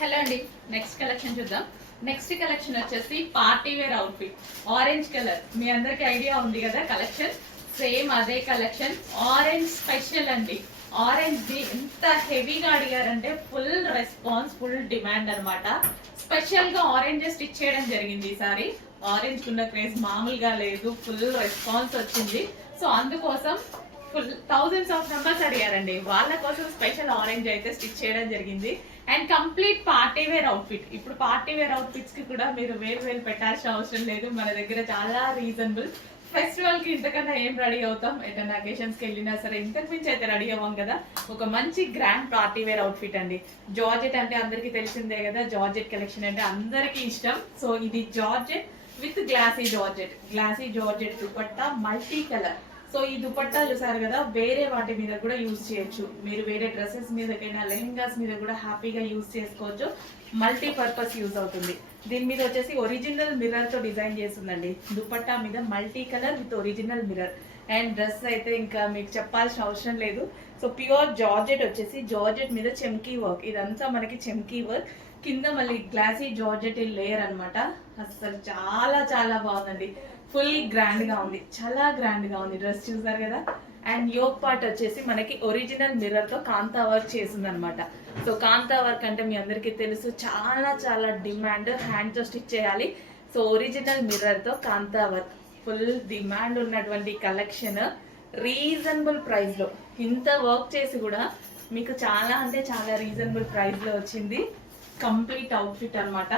Hello అండి, next collection చూద్దాం. Next collection వచ్చేసి party wear outfit orange colour. మీ అందరికి ఐడియా ఉంది కదా కలెక్షన్, సేమ్ అదే కలెక్షన్. ఆరెంజ్ స్పెషల్ అండి. ఆరెంజ్ ది ఎంత హెవీగా అడిగారంటే ఫుల్ రెస్పాన్స్, ఫుల్ డిమాండ్ అనమాట. స్పెషల్ గా ఆరెంజ్ స్టిచ్ చేయడం జరిగింది ఈసారి. ఆరెంజ్ కున్న క్రేజ్ మామూలుగా లేదు, ఫుల్ రెస్పాన్స్ వచ్చింది. సో అందుకోసం ఫుల్ థౌజండ్స్ ఆఫ్ మెంబర్స్ అడిగారండి, వాళ్ళ కోసం స్పెషల్ ఆరెంజ్ అయితే స్టిచ్ చేయడం జరిగింది. And complete party wear outfit. ఇప్పుడు పార్టీ వేర్ అవుట్ఫిట్స్ కి కూడా మీరు వేలు పెట్టాల్సిన అవసరం లేదు, మన దగ్గర చాలా రీజనబుల్. ఫెస్టివల్ కి ఇంతకన్నా ఏం రెడీ అవుతాం, ఏదైనా అకేషన్స్ కి వెళ్ళినా సరే ఇంతకు మించి అయితే రెడీ అవ్వం కదా. ఒక మంచి గ్రాండ్ పార్టీ వేర్ అవుట్ఫిట్ అండి. జార్జెట్ అంటే అందరికి తెలిసిందే కదా, జార్జెట్ కలెక్షన్ అంటే అందరికి ఇష్టం. సో ఇది georgette with glossy georgette dupatta, multi colour. So ఈ దుపట్టా చూసారు కదా, వేరే వాటి మీద కూడా యూజ్ చేయొచ్చు. మీరు వేరే డ్రెస్సెస్ మీదకైనా లెహెంగాస్ మీద కూడా హ్యాపీగా యూజ్ చేసుకోవచ్చు. మల్టీ పర్పస్ యూజ్ అవుతుంది. దీని మీద వచ్చేసి ఒరిజినల్ మిర్రర్ తో డిజైన్ చేస్తుందండి. దుపట్టా మీద multi colour with original mirror. And dress అయితే ఇంకా మీకు చెప్పాల్సిన అవసరం లేదు. సో ప్యూర్ జార్జెట్ వచ్చేసి జార్జెట్ మీద చెమ్కీ వర్క్. ఇదంతా మనకి చెమ్కీ వర్క్, కింద మళ్ళీ గ్లాసీ జార్జెట్ లేయర్ అనమాట. అసలు చాలా చాలా బాగుందండి. ఫుల్ గ్రాండ్ గా ఉంది, చాలా గ్రాండ్ గా ఉంది. డ్రెస్ చూసారు కదా. అండ్ యోక్ పార్ట్ వచ్చేసి మనకి ఒరిజినల్ మిర్రర్ తో కాంతా వర్క్ చేసింది అనమాట. సో కాంతా వర్క్ అంటే మీ అందరికీ తెలుసు, చాలా చాలా డిమాండ్. హ్యాండ్ తో స్టిచ్ చేయాలి. సో ఒరిజినల్ మిర్రర్ తో కాంతా వర్క్, ఫుల్ డిమాండ్ ఉన్నటువంటి కలెక్షన్. రీజనబుల్ ప్రైస్ లో ఇంత వర్క్ చేసి కూడా మీకు చాలా అంటే చాలా రీజనబుల్ ప్రైస్ లో వచ్చింది. కంప్లీట్ అవుట్ఫిట్ అనమాట.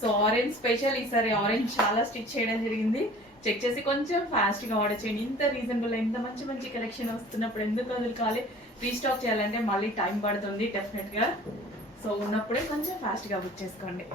సో ఆరెంజ్ స్పెషల్, ఈసారి ఆరెంజ్ చాలా స్టిచ్ చేయడం జరిగింది. చెక్ చేసి కొంచెం ఫాస్ట్ గా ఆర్డర్ చేయండి. ఇంత రీజనబుల్, ఇంత మంచి మంచి కలెక్షన్ వస్తున్నప్పుడు ఎందుకు వదులుకోవాలి? రీస్టాక్ చేయాలంటే మళ్ళీ టైం పడుతుంది డెఫినెట్ గా. సో ఉన్నప్పుడే కొంచెం ఫాస్ట్ గా బుక్ చేసుకోండి.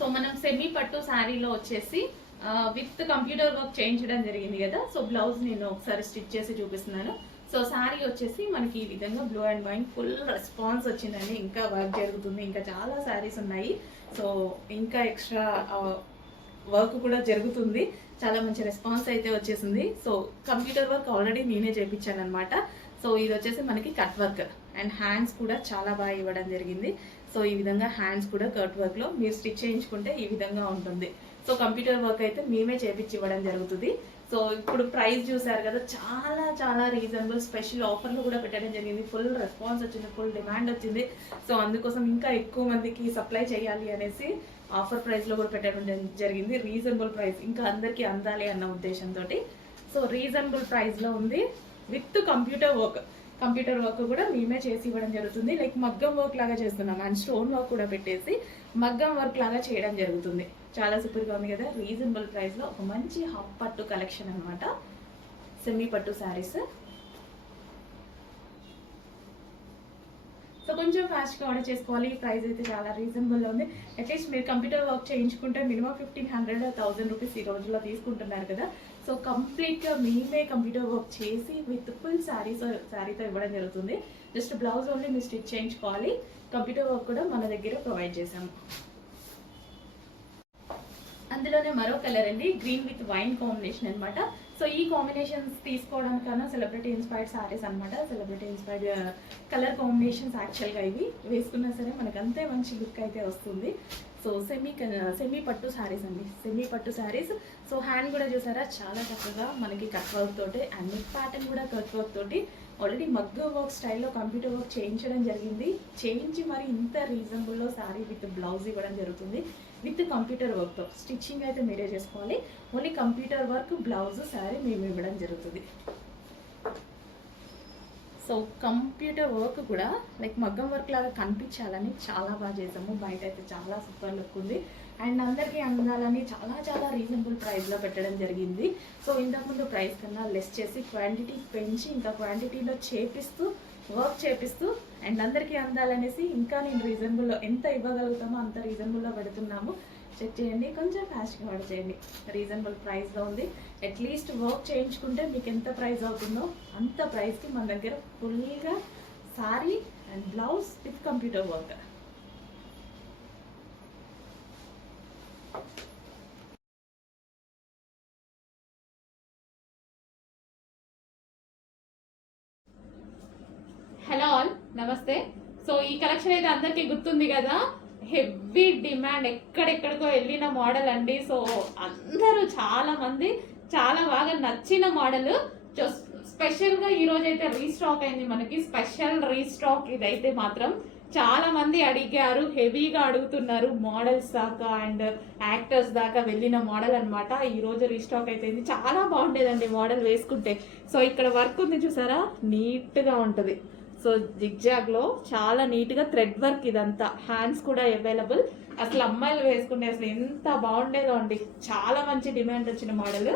సో మనం సెమీ పట్టు శారీలో వచ్చేసి విత్ కంప్యూటర్ వర్క్ చేయించడం జరిగింది కదా. సో బ్లౌజ్ నేను ఒకసారి స్టిచ్ చేసి చూపిస్తున్నాను. సో శారీ వచ్చేసి మనకి ఈ విధంగా blue and white full response వచ్చిందండి. ఇంకా వర్క్ జరుగుతుంది, ఇంకా చాలా శారీస్ ఉన్నాయి. సో ఇంకా ఎక్స్ట్రా వర్క్ కూడా జరుగుతుంది. చాలా మంచి రెస్పాన్స్ అయితే వచ్చేసింది. సో కంప్యూటర్ వర్క్ ఆల్రెడీ నేనే చేయించాను అనమాట. సో ఇది వచ్చేసి మనకి కట్ వర్క్ అండ్ హ్యాండ్స్ కూడా చాలా బాగా ఇవ్వడం జరిగింది. సో ఈ విధంగా హ్యాండ్స్ కూడా కట్ వర్క్ లో మీరు స్టిచ్ చేయించుకుంటే ఈ విధంగా ఉంటుంది. సో కంప్యూటర్ వర్క్ అయితే మేమే చేపించి ఇవ్వడం జరుగుతుంది. సో ఇప్పుడు ప్రైస్ చూసారు కదా, చాలా చాలా రీజనబుల్. స్పెషల్ ఆఫర్లు కూడా పెట్టడం జరిగింది. ఫుల్ రెస్పాన్స్ వచ్చింది, ఫుల్ డిమాండ్ వచ్చింది. సో అందుకోసం ఇంకా ఎక్కువ మందికి సప్లై చేయాలి అనేసి ఆఫర్ ప్రైస్ లో కూడా పెట్టడం జరిగింది. రీజనబుల్ ప్రైస్, ఇంకా అందరికీ అందాలి అన్న ఉద్దేశంతో. సో రీజనబుల్ ప్రైస్ లో ఉంది with computer work. Computer work కూడా మేమే చేసి ఇవ్వడం జరుగుతుంది. లైక్ మగ్గం వర్క్ లాగా చేస్తున్నాం అండ్ స్టోన్ వర్క్ కూడా పెట్టేసి మగ్గం వర్క్ లాగా చేయడం జరుగుతుంది. చాలా సూపర్గా ఉంది కదా. రీజనబుల్ ప్రైస్లో ఒక మంచి హాఫ్ పట్టు కలెక్షన్ అనమాట. సెమీ పట్టు శారీస్. సో కొంచెం ఫాస్ట్గా ఆర్డర్ చేసుకోవాలి. ప్రైస్ అయితే చాలా రీజనబుల్లో ఉంది. అట్లీస్ట్ మీరు కంప్యూటర్ వర్క్ చేయించుకుంటే మినిమం 1500 1000 రూపీస్ ఈ రోజుల్లో తీసుకుంటున్నారు కదా. సో కంప్లీట్గా మేమే కంప్యూటర్ వర్క్ చేసి విత్ ఫుల్ శారీతో ఇవ్వడం జరుగుతుంది. జస్ట్ బ్లౌజ్ ఓన్లీ మీరు స్టిచ్ చేయించుకోవాలి. కంప్యూటర్ వర్క్ కూడా మన దగ్గర ప్రొవైడ్ చేసాము. అందులోనే మరో కలర్ అండి, గ్రీన్ విత్ వైన్ కాంబినేషన్ అనమాట. సో ఈ కాంబినేషన్స్ తీసుకోవడానికన్నా సెలబ్రిటీ ఇన్స్పైర్డ్ సారీస్ అనమాట. సెలబ్రిటీ ఇన్స్పైర్డ్ కలర్ కాంబినేషన్స్ యాక్చువల్గా ఇవి వేసుకున్నా సరే మనకు అంతే మంచి లుక్ అయితే వస్తుంది. సో సెమీ పట్టు శారీస్ అండి, సెమీ పట్టు శారీస్. సో హ్యాండ్ కూడా చూసారా, చాలా చక్కగా మనకి కట్ వర్క్ తోటి అండ్ నెక్ ప్యాటర్న్ కూడా కట్ వర్క్ తోటి ఆల్రెడీ మగ్గ వర్క్ స్టైల్లో కంప్యూటర్ వర్క్ చేయించడం జరిగింది. చేయించి మరి ఇంత రీజనబుల్లో శారీ విత్ బ్లౌజ్ ఇవ్వడం జరుగుతుంది. విత్ కంప్యూటర్ వర్క్తో స్టిచ్చింగ్ అయితే మీరే చేసుకోవాలి. Only computer work blouse sari మేము ఇవ్వడం జరుగుతుంది. సో కంప్యూటర్ వర్క్ కూడా లైక్ మగ్గం వర్క్ లాగా కనిపించాలని చాలా బాగా చేసాము. బయట అయితే చాలా సూపర్ లుక్ ఉంది. అండ్ అందరికీ అందాలని చాలా చాలా రీజనబుల్ ప్రైస్లో పెట్టడం జరిగింది. సో ఇంతకుముందు ప్రైస్ కన్నా లెస్ చేసి క్వాంటిటీ పెంచి ఇంకా క్వాంటిటీలో చేపిస్తూ వర్క్ చేపిస్తూ అండ్ అందరికీ అందాలనేసి ఇంకా నేను రీజనబుల్లో ఎంత ఇవ్వగలుగుతామో అంత రీజనబుల్లో పెడుతున్నాము. చెక్ చేయండి, కొంచెం ఫాస్ట్గా ఆర్డర్ చేయండి. రీజనబుల్ ప్రైస్లో ఉంది. అట్లీస్ట్ వర్క్ చేయించుకుంటే మీకు ఎంత ప్రైస్ అవుతుందో అంత ప్రైస్కి మన దగ్గర ఫుల్గా sorry and blouse with computer work. Hello all, నమస్తే. సో ఈ కలెక్షన్ అయితే అందరికీ గుర్తుంది కదా, హెవీ డిమాండ్, ఎక్కడెక్కడికో వెళ్ళిన మోడల్ అండి. సో అందరూ చాలా మంది చాలా బాగా నచ్చిన మోడల్. స్పెషల్ గా ఈ రోజు అయితే రీస్టాక్ అయింది మనకి, స్పెషల్ రీస్టాక్ ఇదైతే మాత్రం. చాలా మంది అడిగారు, హెవీగా అడుగుతున్నారు, మోడల్స్ దాకా అండ్ యాక్టర్స్ దాకా వెళ్ళిన మోడల్ అనమాట. ఈ రోజు రీస్టాక్ అయితే చాలా బాగుండేదండి మోడల్ వేసుకుంటే. సో ఇక్కడ వర్క్ ఉంది చూసారా, నీట్ గా ఉంటది. సో జిగ్జాగ్ లో చాలా నీట్ గా థ్రెడ్ వర్క్, ఇదంతా హ్యాండ్స్ కూడా అవైలబుల్. అసలు అమ్మాయిలు వేసుకుంటే అసలు ఎంత బాగుండేదో అండి, చాలా మంచి డిమాండ్ వచ్చిన మోడల్.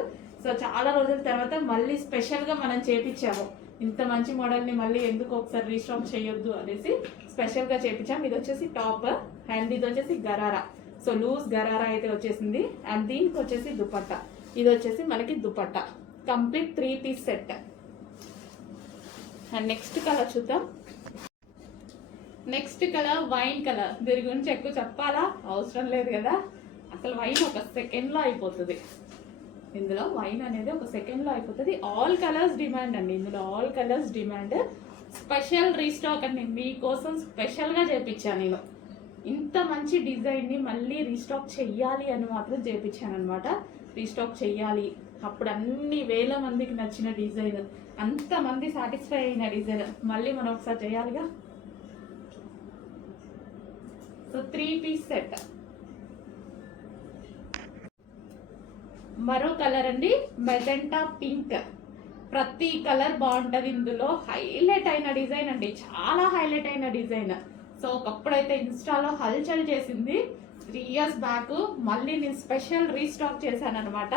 సో చాలా రోజుల తర్వాత మళ్ళీ స్పెషల్ గా మనం చేపించాము. ఇంత మంచి మోడల్ ని మళ్ళీ ఎందుకు ఒకసారి రీస్టాక్ చేయొద్దు అనేసి స్పెషల్ గా చేపించాం. ఇది వచ్చేసి టాప్ అండ్ ఇది వచ్చేసి గరారా. సో లూజ్ గరారా అయితే వచ్చేసింది అండ్ దీనికి వచ్చేసి దుపట్టా. ఇది వచ్చేసి మనకి dupatta, complete 3 piece set. And next colour చూద్దాం. Next colour wine colour. దీని గురించి ఎక్కువ చెప్పాలా అవసరం లేదు కదా, అసలు వైన్ ఒక సెకండ్ లో అయిపోతుంది. ఇందులో వైన్ అనేది ఒక సెకండ్ లో అయిపోతుంది. ఆల్ కలర్స్ డిమాండ్ అండి, ఇందులో all colours demand. Special restock అండి, మీకోసం స్పెషల్ గా చేపించాను నేను. ఇంత మంచి డిజైన్ ని మళ్ళీ రీస్టాక్ చెయ్యాలి అని మాత్రం చేపించాను అనమాట. రీస్టాక్ చెయ్యాలి, అప్పుడు అన్ని వేల మందికి నచ్చిన డిజైన్, అంతమంది సాటిస్ఫై అయిన డిజైన్ మళ్ళీ మనం ఒకసారి చేయాలిగా. So 3 piece set. మరో కలర్ అండి, మెజెంటా పింక్. ప్రతి కలర్ బాగుంటది. ఇందులో హైలైట్ అయిన డిజైన్ అండి, చాలా హైలైట్ అయిన డిజైన్. సో ఒకప్పుడైతే ఇన్స్టాలో హల్చల్ చేసింది, 3 ఇయర్స్ బ్యాక్ మళ్ళీ నేను స్పెషల్ రీస్టాక్ చేశాను అనమాట.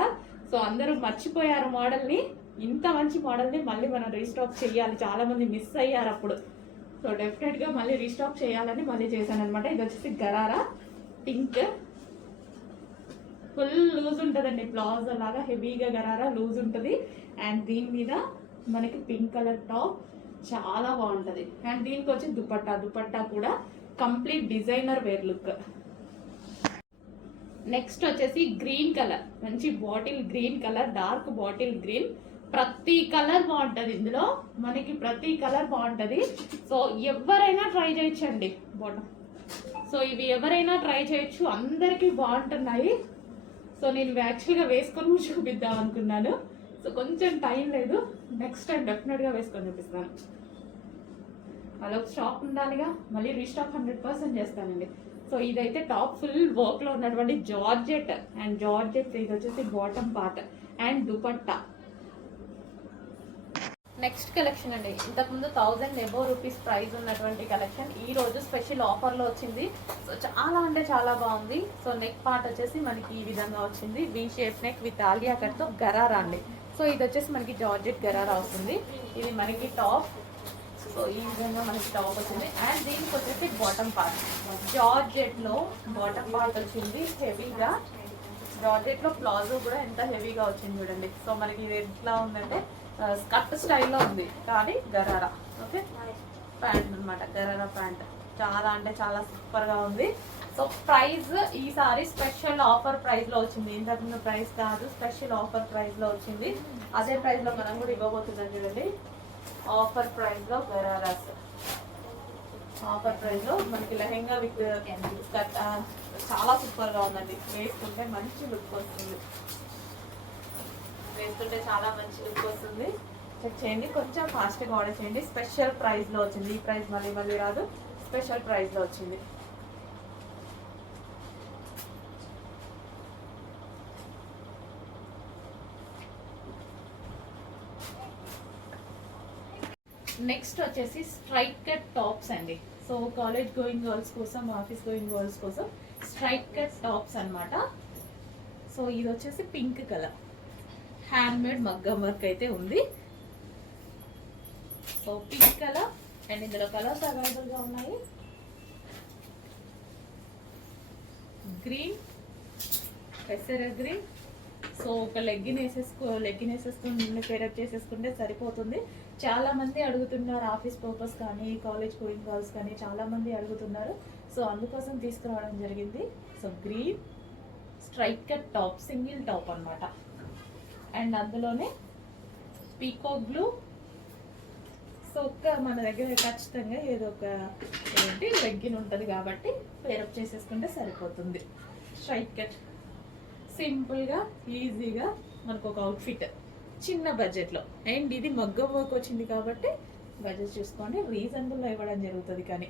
సో అందరూ మర్చిపోయారు మోడల్ ని, ఇంత మంచి మోడల్ ని మళ్ళీ మనం రీస్టాక్ చేయాలి, చాలా మంది మిస్ అయ్యారు అప్పుడు. సో డెఫినెట్ గా మళ్ళీ రీస్టాక్ చేయాలని మళ్ళీ చేశాను అనమాట. ఇది వచ్చేసి గరారా పింక్, ఫుల్ లూజ్ ఉంటుందండి, ప్లాజో లాగా హెవీగా గరారా లూజ్ ఉంటుంది. అండ్ దీని మీద మనకి పింక్ కలర్ టాప్ చాలా బాగుంటది. అండ్ దీనికి వచ్చి దుపట్టా, దుపట్టా కూడా complete designer wear look. Next వచ్చేసి గ్రీన్ కలర్, మంచి bottle green colour, dark bottle green. ప్రతి కలర్ బాగుంటది ఇందులో మనకి, ప్రతి కలర్ బాగుంటది. సో ఎవరైనా ట్రై చేయొచ్చండి బాటమ్. సో ఇవి ఎవరైనా ట్రై చేయొచ్చు, అందరికీ బాగుంటున్నాయి. సో నేను యాక్చువల్గా వేసుకొని చూపిద్దాం అనుకున్నాను. సో కొంచెం టైం లేదు, నెక్స్ట్ టైం డెఫినెట్గా వేసుకొని చూపిస్తాను. అలా స్టాక్ ఉండాలిగా, మళ్ళీ రీస్టాక్ 100% చేస్తానండి. సో ఇదైతే టాప్ ఫుల్ వర్క్ లో ఉన్నటువంటి జార్జెట్ అండ్ జార్జెట్. ఇది వచ్చేసి bottom part and dupatta. Next collection అండి, ఇంతకుముందు 1000 అబోవ్ రూపీస్ ప్రైస్ ఉన్నటువంటి కలెక్షన్ ఈ రోజు స్పెషల్ ఆఫర్ లో వచ్చింది. సో చాలా అంటే చాలా బాగుంది. సో నెక్ పార్ట్ వచ్చేసి మనకి ఈ విధంగా వచ్చింది, V shape neck with Alia cut తో గరారా అండి. సో ఇది వచ్చేసి మనకి జార్జెట్ గరారా వస్తుంది. ఇది మనకి టాప్. సో ఈ విధంగా మనకి టాప్ వచ్చింది అండ్ దీనికి వచ్చేసి బాటమ్ పార్ట్, జార్జెట్ లో బాటమ్ పార్ట్ వచ్చింది హెవీగా. జార్జెట్ లో ప్లాజో కూడా ఎంత హెవీగా వచ్చింది చూడండి. సో మనకి ఇది ఎట్లా ఉందంటే స్కర్ట్ స్టైల్లో ఉంది కానీ గరారా. ఓకే, ప్యాంట్ అనమాట, గరారా ప్యాంట్. చాలా అంటే చాలా సూపర్ గా ఉంది. సో ప్రైస్ ఈసారి స్పెషల్ ఆఫర్ ప్రైస్ లో వచ్చింది, ఇంతకుముందు ప్రైస్ కాదు, స్పెషల్ ఆఫర్ ప్రైస్ లో వచ్చింది. అదే ప్రైస్ లో మనం కూడా ఇవ్వబోతున్నాం చూడండి. ఆఫర్ ప్రైస్ లో గరారాస్, ఆఫర్ ప్రైస్ లో మనకి లెహెంగా విత్ స్కర్ట్ చాలా సూపర్ గా ఉందండి. వేసుకుంటే మంచి లుక్ వస్తుంది, వేసుకుంటే చాలా మంచి లుక్ వస్తుంది. చెక్ చేయండి, కొంచెం ఫాస్ట్గా ఆర్డర్ చేయండి. స్పెషల్ ప్రైస్ లో వచ్చింది, ఈ ప్రైస్ మళ్ళీ మళ్ళీ రాదు, స్పెషల్ ప్రైస్ లో వచ్చింది. నెక్స్ట్ వచ్చేసి స్ట్రైట్ కట్ టాప్స్ అండి. సో కాలేజ్ గోయింగ్ గర్ల్స్ కోసం, ఆఫీస్ గోయింగ్ గర్ల్స్ కోసం స్ట్రైట్ కట్ టాప్స్ అన్నమాట. సో ఇది వచ్చేసి పింక్ కలర్, హ్యాండ్ మేడ్ మగ్గం వర్క్ అయితే ఉంది. సో పింక్ కలర్ అండ్ ఇందులో కలర్స్ అవైలబుల్గా ఉన్నాయి. గ్రీన్, పెసర గ్రీన్. సో ఒక లెగ్గిన్ వేసేసుకుని పేరప్ చేసేసుకుంటే సరిపోతుంది. చాలా మంది అడుగుతున్నారు, ఆఫీస్ పర్పస్ కానీ కాలేజ్ గోయింగ్ గర్ల్స్ కానీ చాలా మంది అడుగుతున్నారు. సో అందుకోసం తీసుకురావడం జరిగింది. So green straight cut top, single top అనమాట. అండ్ అందులోనే పీకాక్ బ్లూ. సో మన దగ్గర ఖచ్చితంగా ఏదో ఒక లెగ్గిన్ ఉంటుంది కాబట్టి పేరప్ చేసేసుకుంటే సరిపోతుంది. స్ట్రైట్ కట్, సింపుల్గా ఈజీగా మనకు ఒక అవుట్ఫిట్ చిన్న బడ్జెట్లో. అండ్ ఇది మగ్గం వర్క్ వచ్చింది కాబట్టి బడ్జెట్ చూసుకోండి, రీజనబుల్లో ఇవ్వడం జరుగుతుంది. కానీ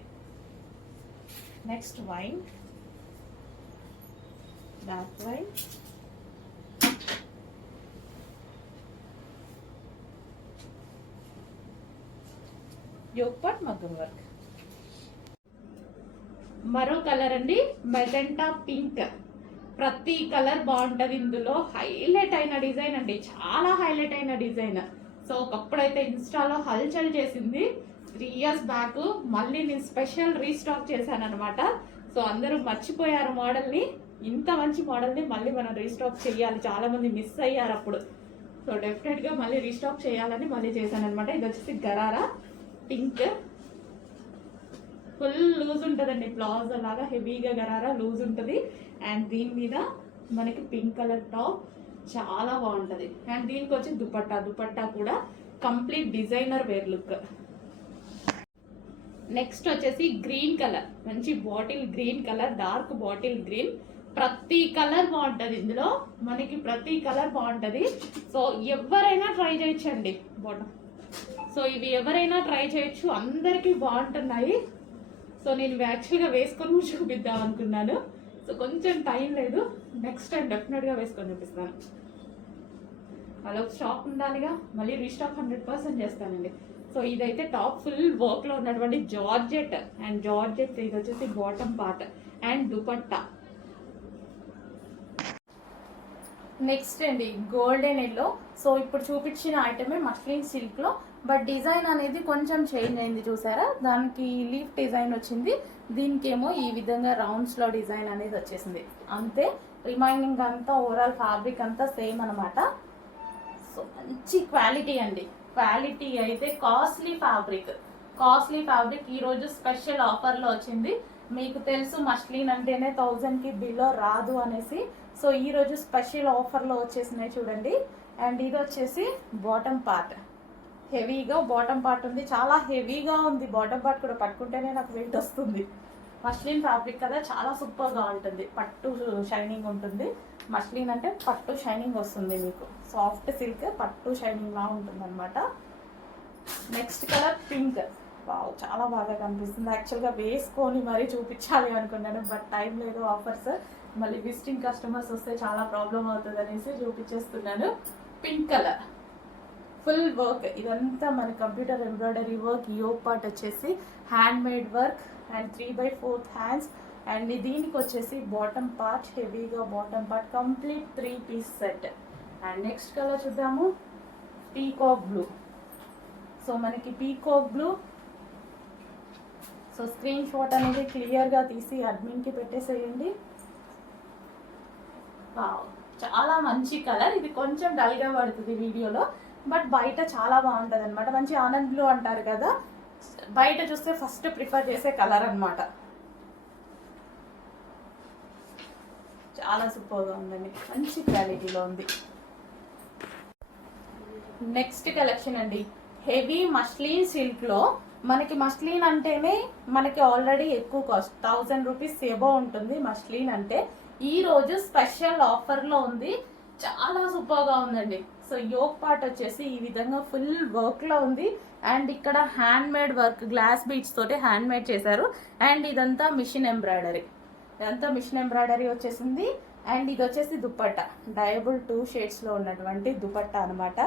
next wine, dark wine, Yog pot మగ్గం వర్క్. మరో కలర్ అండి, మెజెంటా పింక్. ప్రతి కలర్ బాగుంటుంది. ఇందులో హైలైట్ అయిన డిజైన్ అండి, చాలా హైలైట్ అయిన డిజైన్. సో ఒకప్పుడైతే ఇన్స్టాలో హల్చల్ చేసింది. 3 years బ్యాక్ మళ్ళీ నేను స్పెషల్ రీస్టాక్ చేశాను అనమాట. సో అందరూ మర్చిపోయారు మోడల్ని. ఇంత మంచి మోడల్ని మళ్ళీ మనం రీస్టాక్ చేయాలి, చాలా మంది మిస్ అయ్యారు అప్పుడు. సో డెఫినెట్గా మళ్ళీ రీస్టాక్ చేయాలని మళ్ళీ చేశాను అనమాట. ఇది వచ్చేసి గరారా పింక్, ఫుల్ లూజ్ ఉంటుందండి, ప్లాజో లాగా హెవీగా గరారా లూజ్ ఉంటుంది. అండ్ దీని మీద మనకి పింక్ కలర్ టాప్ చాలా బాగుంటుంది. అండ్ దీనికి వచ్చి దుపట్టా కూడా complete designer wear look. Next వచ్చేసి గ్రీన్ కలర్, మంచి bottle green colour, dark bottle green. ప్రతి కలర్ బాగుంటుంది ఇందులో, మనకి ప్రతి కలర్ బాగుంటుంది. సో ఎవరైనా ట్రై చేయొచ్చండి బాటమ్. సో ఇవి ఎవరైనా ట్రై చేయొచ్చు, అందరికీ బాగుంటున్నాయి. సో నేను యాక్చువల్గా వేసుకొని చూపిద్దాం అనుకున్నాను. సో కొంచెం టైం లేదు, నెక్స్ట్ టైం డెఫినెట్గా వేసుకొని చూపిస్తాను. అలా స్టాక్ ఉండాలిగా, మళ్ళీ రీస్టాక్ 100% చేస్తానండి. సో ఇదైతే టాప్ ఫుల్ వర్క్లో ఉన్నటువంటి జార్జెట్. అండ్ జార్జెట్ ఇది వచ్చేసి bottom part and dupatta. Next అండి గోల్డెన్ ఎల్లో. సో ఇప్పుడు చూపించిన ఐటమే మస్లిన్ సిల్క్లో, బట్ డిజైన్ అనేది కొంచెం చేంజ్ అయింది చూసారా. దానికి లీఫ్ డిజైన్ వచ్చింది, దీనికేమో ఈ విధంగా రౌండ్స్లో డిజైన్ అనేది వచ్చేసింది అంతే. రిమైనింగ్ అంతా ఓవరాల్ ఫ్యాబ్రిక్ అంతా సేమ్ అనమాట. సో మంచి క్వాలిటీ అండి, క్వాలిటీ అయితే కాస్ట్లీ ఫ్యాబ్రిక్ ఈరోజు స్పెషల్ ఆఫర్లో వచ్చింది. మీకు తెలుసు మస్లిన్ అంటేనే 1000కి బిలో రాదు అనేసి. సో ఈరోజు స్పెషల్ ఆఫర్లో వచ్చేసినాయి చూడండి. అండ్ ఇది వచ్చేసి బాటమ్ పార్ట్, హెవీగా బాటమ్ పార్ట్ ఉంది, చాలా హెవీగా ఉంది. బాటమ్ పార్ట్ కూడా పట్టుకుంటేనే నాకు వెయిట్ వస్తుంది. మస్లిన్ ఫ్యాబ్రిక్ కదా, చాలా సూపర్గా ఉంటుంది. పట్టు షైనింగ్ ఉంటుంది. మస్లిన్ అంటే పట్టు షైనింగ్ వస్తుంది మీకు, సాఫ్ట్ సిల్క్ పట్టు షైనింగ్ లా ఉంటుంది అనమాట. Next colour pink. వావ్, చాలా బాగా కనిపిస్తుంది. యాక్చువల్గా వేసుకొని మరీ చూపించాలి అనుకున్నాను, బట్ టైం లేదు, ఆఫర్స్. మళ్ళీ విజిటింగ్ కస్టమర్స్ వస్తే చాలా ప్రాబ్లం అవుతుంది అనేసి చూపించేస్తున్నాను. పింక్ కలర్ ఫుల్ వర్క్, ఇదంతా మన computer embroidery work. Yoke part వచ్చేసి handmade work and 3/4 hands. And దీనికి వచ్చేసి బాటమ్ పార్ట్, హెవీగా bottom part, complete 3 piece set. And next colour చూద్దాము, పీకాక్ బ్లూ. సో మనకి peacock blue. So screenshot అనేది క్లియర్గా తీసి అడ్మిన్కి పెట్టేసేయండి. చాలా మంచి కలర్. ఇది కొంచెం డల్గా పడుతుంది వీడియోలో, బట్ బయట చాలా బాగుంటుంది అనమాట. మంచి ఆనంద్ బ్లూ అంటారు కదా, బయట చూస్తే ఫస్ట్ ప్రిఫర్ చేసే కలర్ అనమాట. చాలా సూపర్గా ఉందండి, మంచి క్వాలిటీలో ఉంది. నెక్స్ట్ కలెక్షన్ అండి, హెవీ మస్లిన్ సిల్క్లో. మనకి మస్లిన్ అంటేనే మనకి ఆల్రెడీ ఎక్కువ కాస్ట్, 1000 రూపీస్ ఎబో ఉంటుంది మస్లిన్ అంటే. ఈ రోజు స్పెషల్ ఆఫర్లో ఉంది, చాలా సూపర్గా ఉందండి. సో యోగ్ పార్ట్ వచ్చేసి ఈ విధంగా ఫుల్ వర్క్లో ఉంది. అండ్ ఇక్కడ hand made work, glass beads తోటి హ్యాండ్ మేడ్ చేశారు. అండ్ ఇదంతా మిషన్ ఎంబ్రాయిడరీ, వచ్చేసింది. అండ్ ఇది వచ్చేసి దుపట్టా, డయబుల్ 2 షేడ్స్లో ఉన్నటువంటి దుపట్టా అనమాట.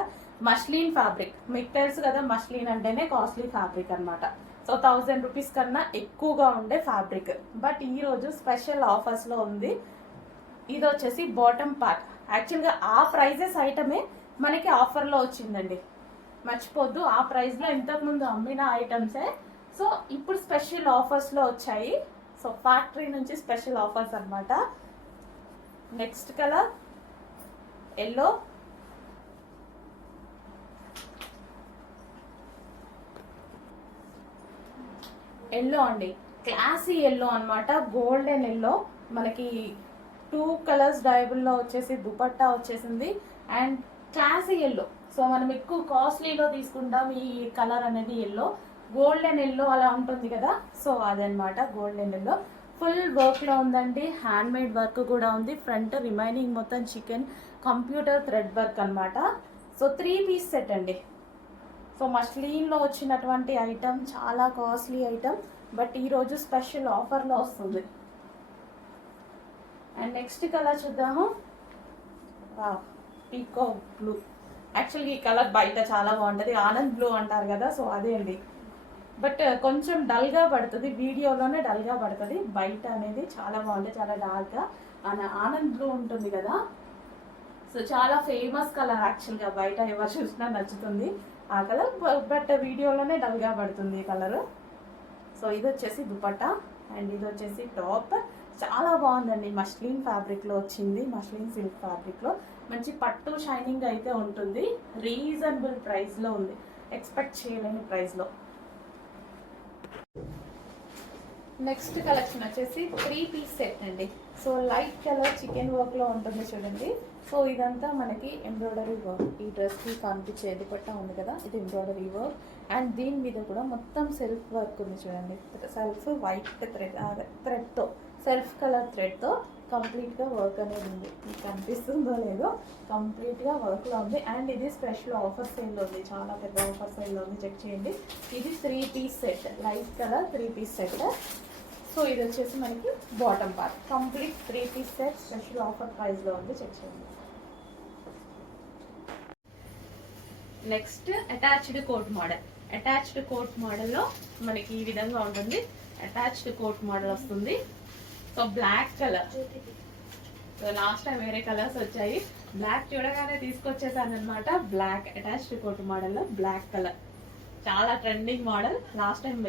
మస్లిన్ ఫ్యాబ్రిక్, మీకు తెలుసు కదా మస్లిన్ అంటేనే కాస్ట్లీ ఫ్యాబ్రిక్ అనమాట. సో 1000 రూపీస్ కన్నా ఎక్కువగా ఉండే ఫ్యాబ్రిక్, బట్ ఈరోజు స్పెషల్ ఆఫర్స్లో ఉంది. ఇది వచ్చేసి బాటమ్ పార్ట్. యాక్చువల్గా ఆ ప్రైజెస్ ఐటమే మనకి ఆఫర్లో వచ్చిందండి, మర్చిపోద్దు. ఆ ప్రైస్లో ఇంతకుముందు అమ్మిన ఐటమ్సే సో ఇప్పుడు స్పెషల్ ఆఫర్స్లో వచ్చాయి. సో ఫ్యాక్టరీ నుంచి స్పెషల్ ఆఫర్స్ అన్నమాట. నెక్స్ట్ కలర్ ఎల్లో, ఎల్లో అండి, క్లాసీ ఎల్లో అన్నమాట, గోల్డెన్ ఎల్లో. మనకి 2 కలర్స్ డైబుల్లో వచ్చేసి దుపట్టా వచ్చేసింది అండ్ క్లాసీ ఎల్లో. సో మనం ఎక్కువ కాస్ట్లీలో తీసుకుంటాం ఈ కలర్ అనేది ఎల్లో. గోల్డెన్ ఎల్లో అలా ఉంటుంది కదా, సో అదనమాట గోల్డెన్ ఎల్లో. ఫుల్ వర్క్లో ఉందండి, హ్యాండ్ మేడ్ వర్క్ కూడా ఉంది. ఫ్రంట్ రిమైనింగ్ మొత్తం చికెన్ కంప్యూటర్ థ్రెడ్ వర్క్ అనమాట. సో 3 పీస్ సెట్ అండి. సో మస్లీన్లో వచ్చినటువంటి ఐటమ్ చాలా కాస్ట్లీ ఐటమ్, బట్ ఈరోజు స్పెషల్ ఆఫర్లో వస్తుంది. అండ్ నెక్స్ట్ కలర్ చూద్దాము. పీకో బ్లూ. యాక్చువల్గా ఈ కలర్ బయట చాలా బాగుంటుంది, ఆనంద్ బ్లూ అంటారు కదా, సో అదే అండి. బట్ కొంచెం డల్గా పడుతుంది, వీడియోలోనే డల్గా పడుతుంది, బయట అనేది చాలా బాగుంటుంది, చాలా డార్క్గా. ఆనంద్ బ్లూ ఉంటుంది కదా, సో చాలా ఫేమస్ కలర్ యాక్చువల్గా, బయట ఎవరు చూసినా నచ్చుతుంది ఆ కలర్, బట్ వీడియోలోనే డల్గా పడుతుంది ఈ కలర్. సో ఇది వచ్చేసి దుపట్టా అండ్ ఇది వచ్చేసి టాప్. చాలా బాగుందండి, మస్లిన్ ఫ్యాబ్రిక్లో వచ్చింది, మస్లిన్ సిల్క్ ఫ్యాబ్రిక్లో మంచి పట్టు షైనింగ్ అయితే ఉంటుంది. రీజనబుల్ ప్రైస్లో ఉంది, ఎక్స్పెక్ట్ చేయలేని ప్రైస్లో. నెక్స్ట్ కలెక్షన్ వచ్చేసి 3 పీస్ సెట్ అండి. సో లైట్ కలర్ చికెన్ వర్క్లో ఉంటుంది చూడండి. సో ఇదంతా మనకి ఎంబ్రాయిడరీ వర్క్. ఈ డ్రెస్కి కనిపించే దుపట్టా ఉంది కదా, ఇది ఎంబ్రాయిడరీ వర్క్ అండ్ దీని మీద కూడా మొత్తం సెల్ఫ్ వర్క్ ఉంది చూడండి. సెల్ఫ్ వైట్ థ్రెడ్తో, సెల్ఫ్ కలర్ థ్రెడ్తో కంప్లీట్గా వర్క్ అనేది ఉంది. మీకు కనిపిస్తుందో లేదో, కంప్లీట్గా వర్క్లో ఉంది. అండ్ ఇది స్పెషల్ ఆఫర్ సేల్లో ఉంది, చాలా పెద్ద ఆఫర్ సేల్లో ఉంది, చెక్ చేయండి. ఇది 3 piece set, light colour 3 piece set. So ఇది వచ్చేసి మనకి bottom part, complete 3 piece set, special offer ప్రైస్లో ఉంది, చెక్ చేయండి. Next attached coat model. Attached coat మోడల్లో మనకి ఈ విధంగా ఉంటుంది, అటాచ్డ్ కోట్ మోడల్ వస్తుంది. So black colour, so last time వేరే కలర్స్ వచ్చాయి, బ్లాక్ చూడగానే తీసుకొచ్చేసాను అనమాట. బ్లాక్ అటాచ్డ్ కోట్ మోడల్లో బ్లాక్ కలర్ చాలా ట్రెండింగ్ మోడల్. లాస్ట్ టైం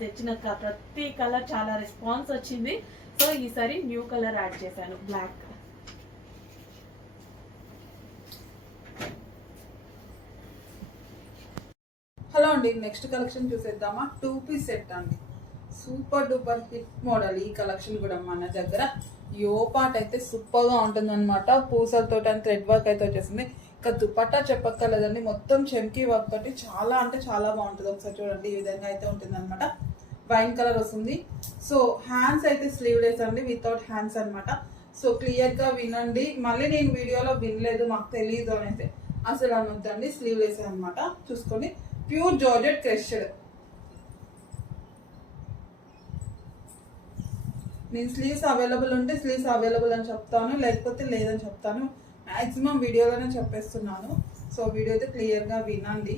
తెచ్చిన ప్రతి కలర్ చాలా రెస్పాన్స్ వచ్చింది, సో ఈసారి న్యూ కలర్ యాడ్ చేశాను, బ్లాక్. హలో అండి, నెక్స్ట్ కలెక్షన్ చూసేద్దామా. 2 పీస్ సెట్ అండి, సూపర్ డూపర్ హిట్ మోడల్. ఈ కలెక్షన్ కూడా మన దగ్గర యో పార్ట్ అయితే సూపర్ గా ఉంటుంది అనమాట. పూసలతో అండ్ థ్రెడ్ వర్క్ అయితే వచ్చేసింది. ఇంకా దుపట్టా చెప్పక్కర్లేదండి, మొత్తం చెంకీ వర్క్ తోటి చాలా అంటే చాలా బాగుంటుంది. ఒకసారి చూడండి, ఈ విధంగా అయితే ఉంటుంది అనమాట. వైన్ కలర్ వస్తుంది. సో హ్యాండ్స్ అయితే స్లీవ్లెస్ అండి, వితౌట్ హ్యాండ్స్ అనమాట. సో క్లియర్ గా వినండి, మళ్ళీ నేను వీడియోలో వినలేదు మాకు తెలియదు అని అయితే అసలు అనొద్దండి. స్లీవ్లెస్ అనమాట, చూసుకోండి. Pure georgette crushed. నేను స్లీవ్స్ అవైలబుల్ ఉంటే స్లీవ్స్ అవైలబుల్ అని చెప్తాను, లేకపోతే లేదని చెప్తాను. మాక్సిమం వీడియోలోనే చెప్పేస్తున్నాను. సో వీడియో అయితే క్లియర్గా వినండి.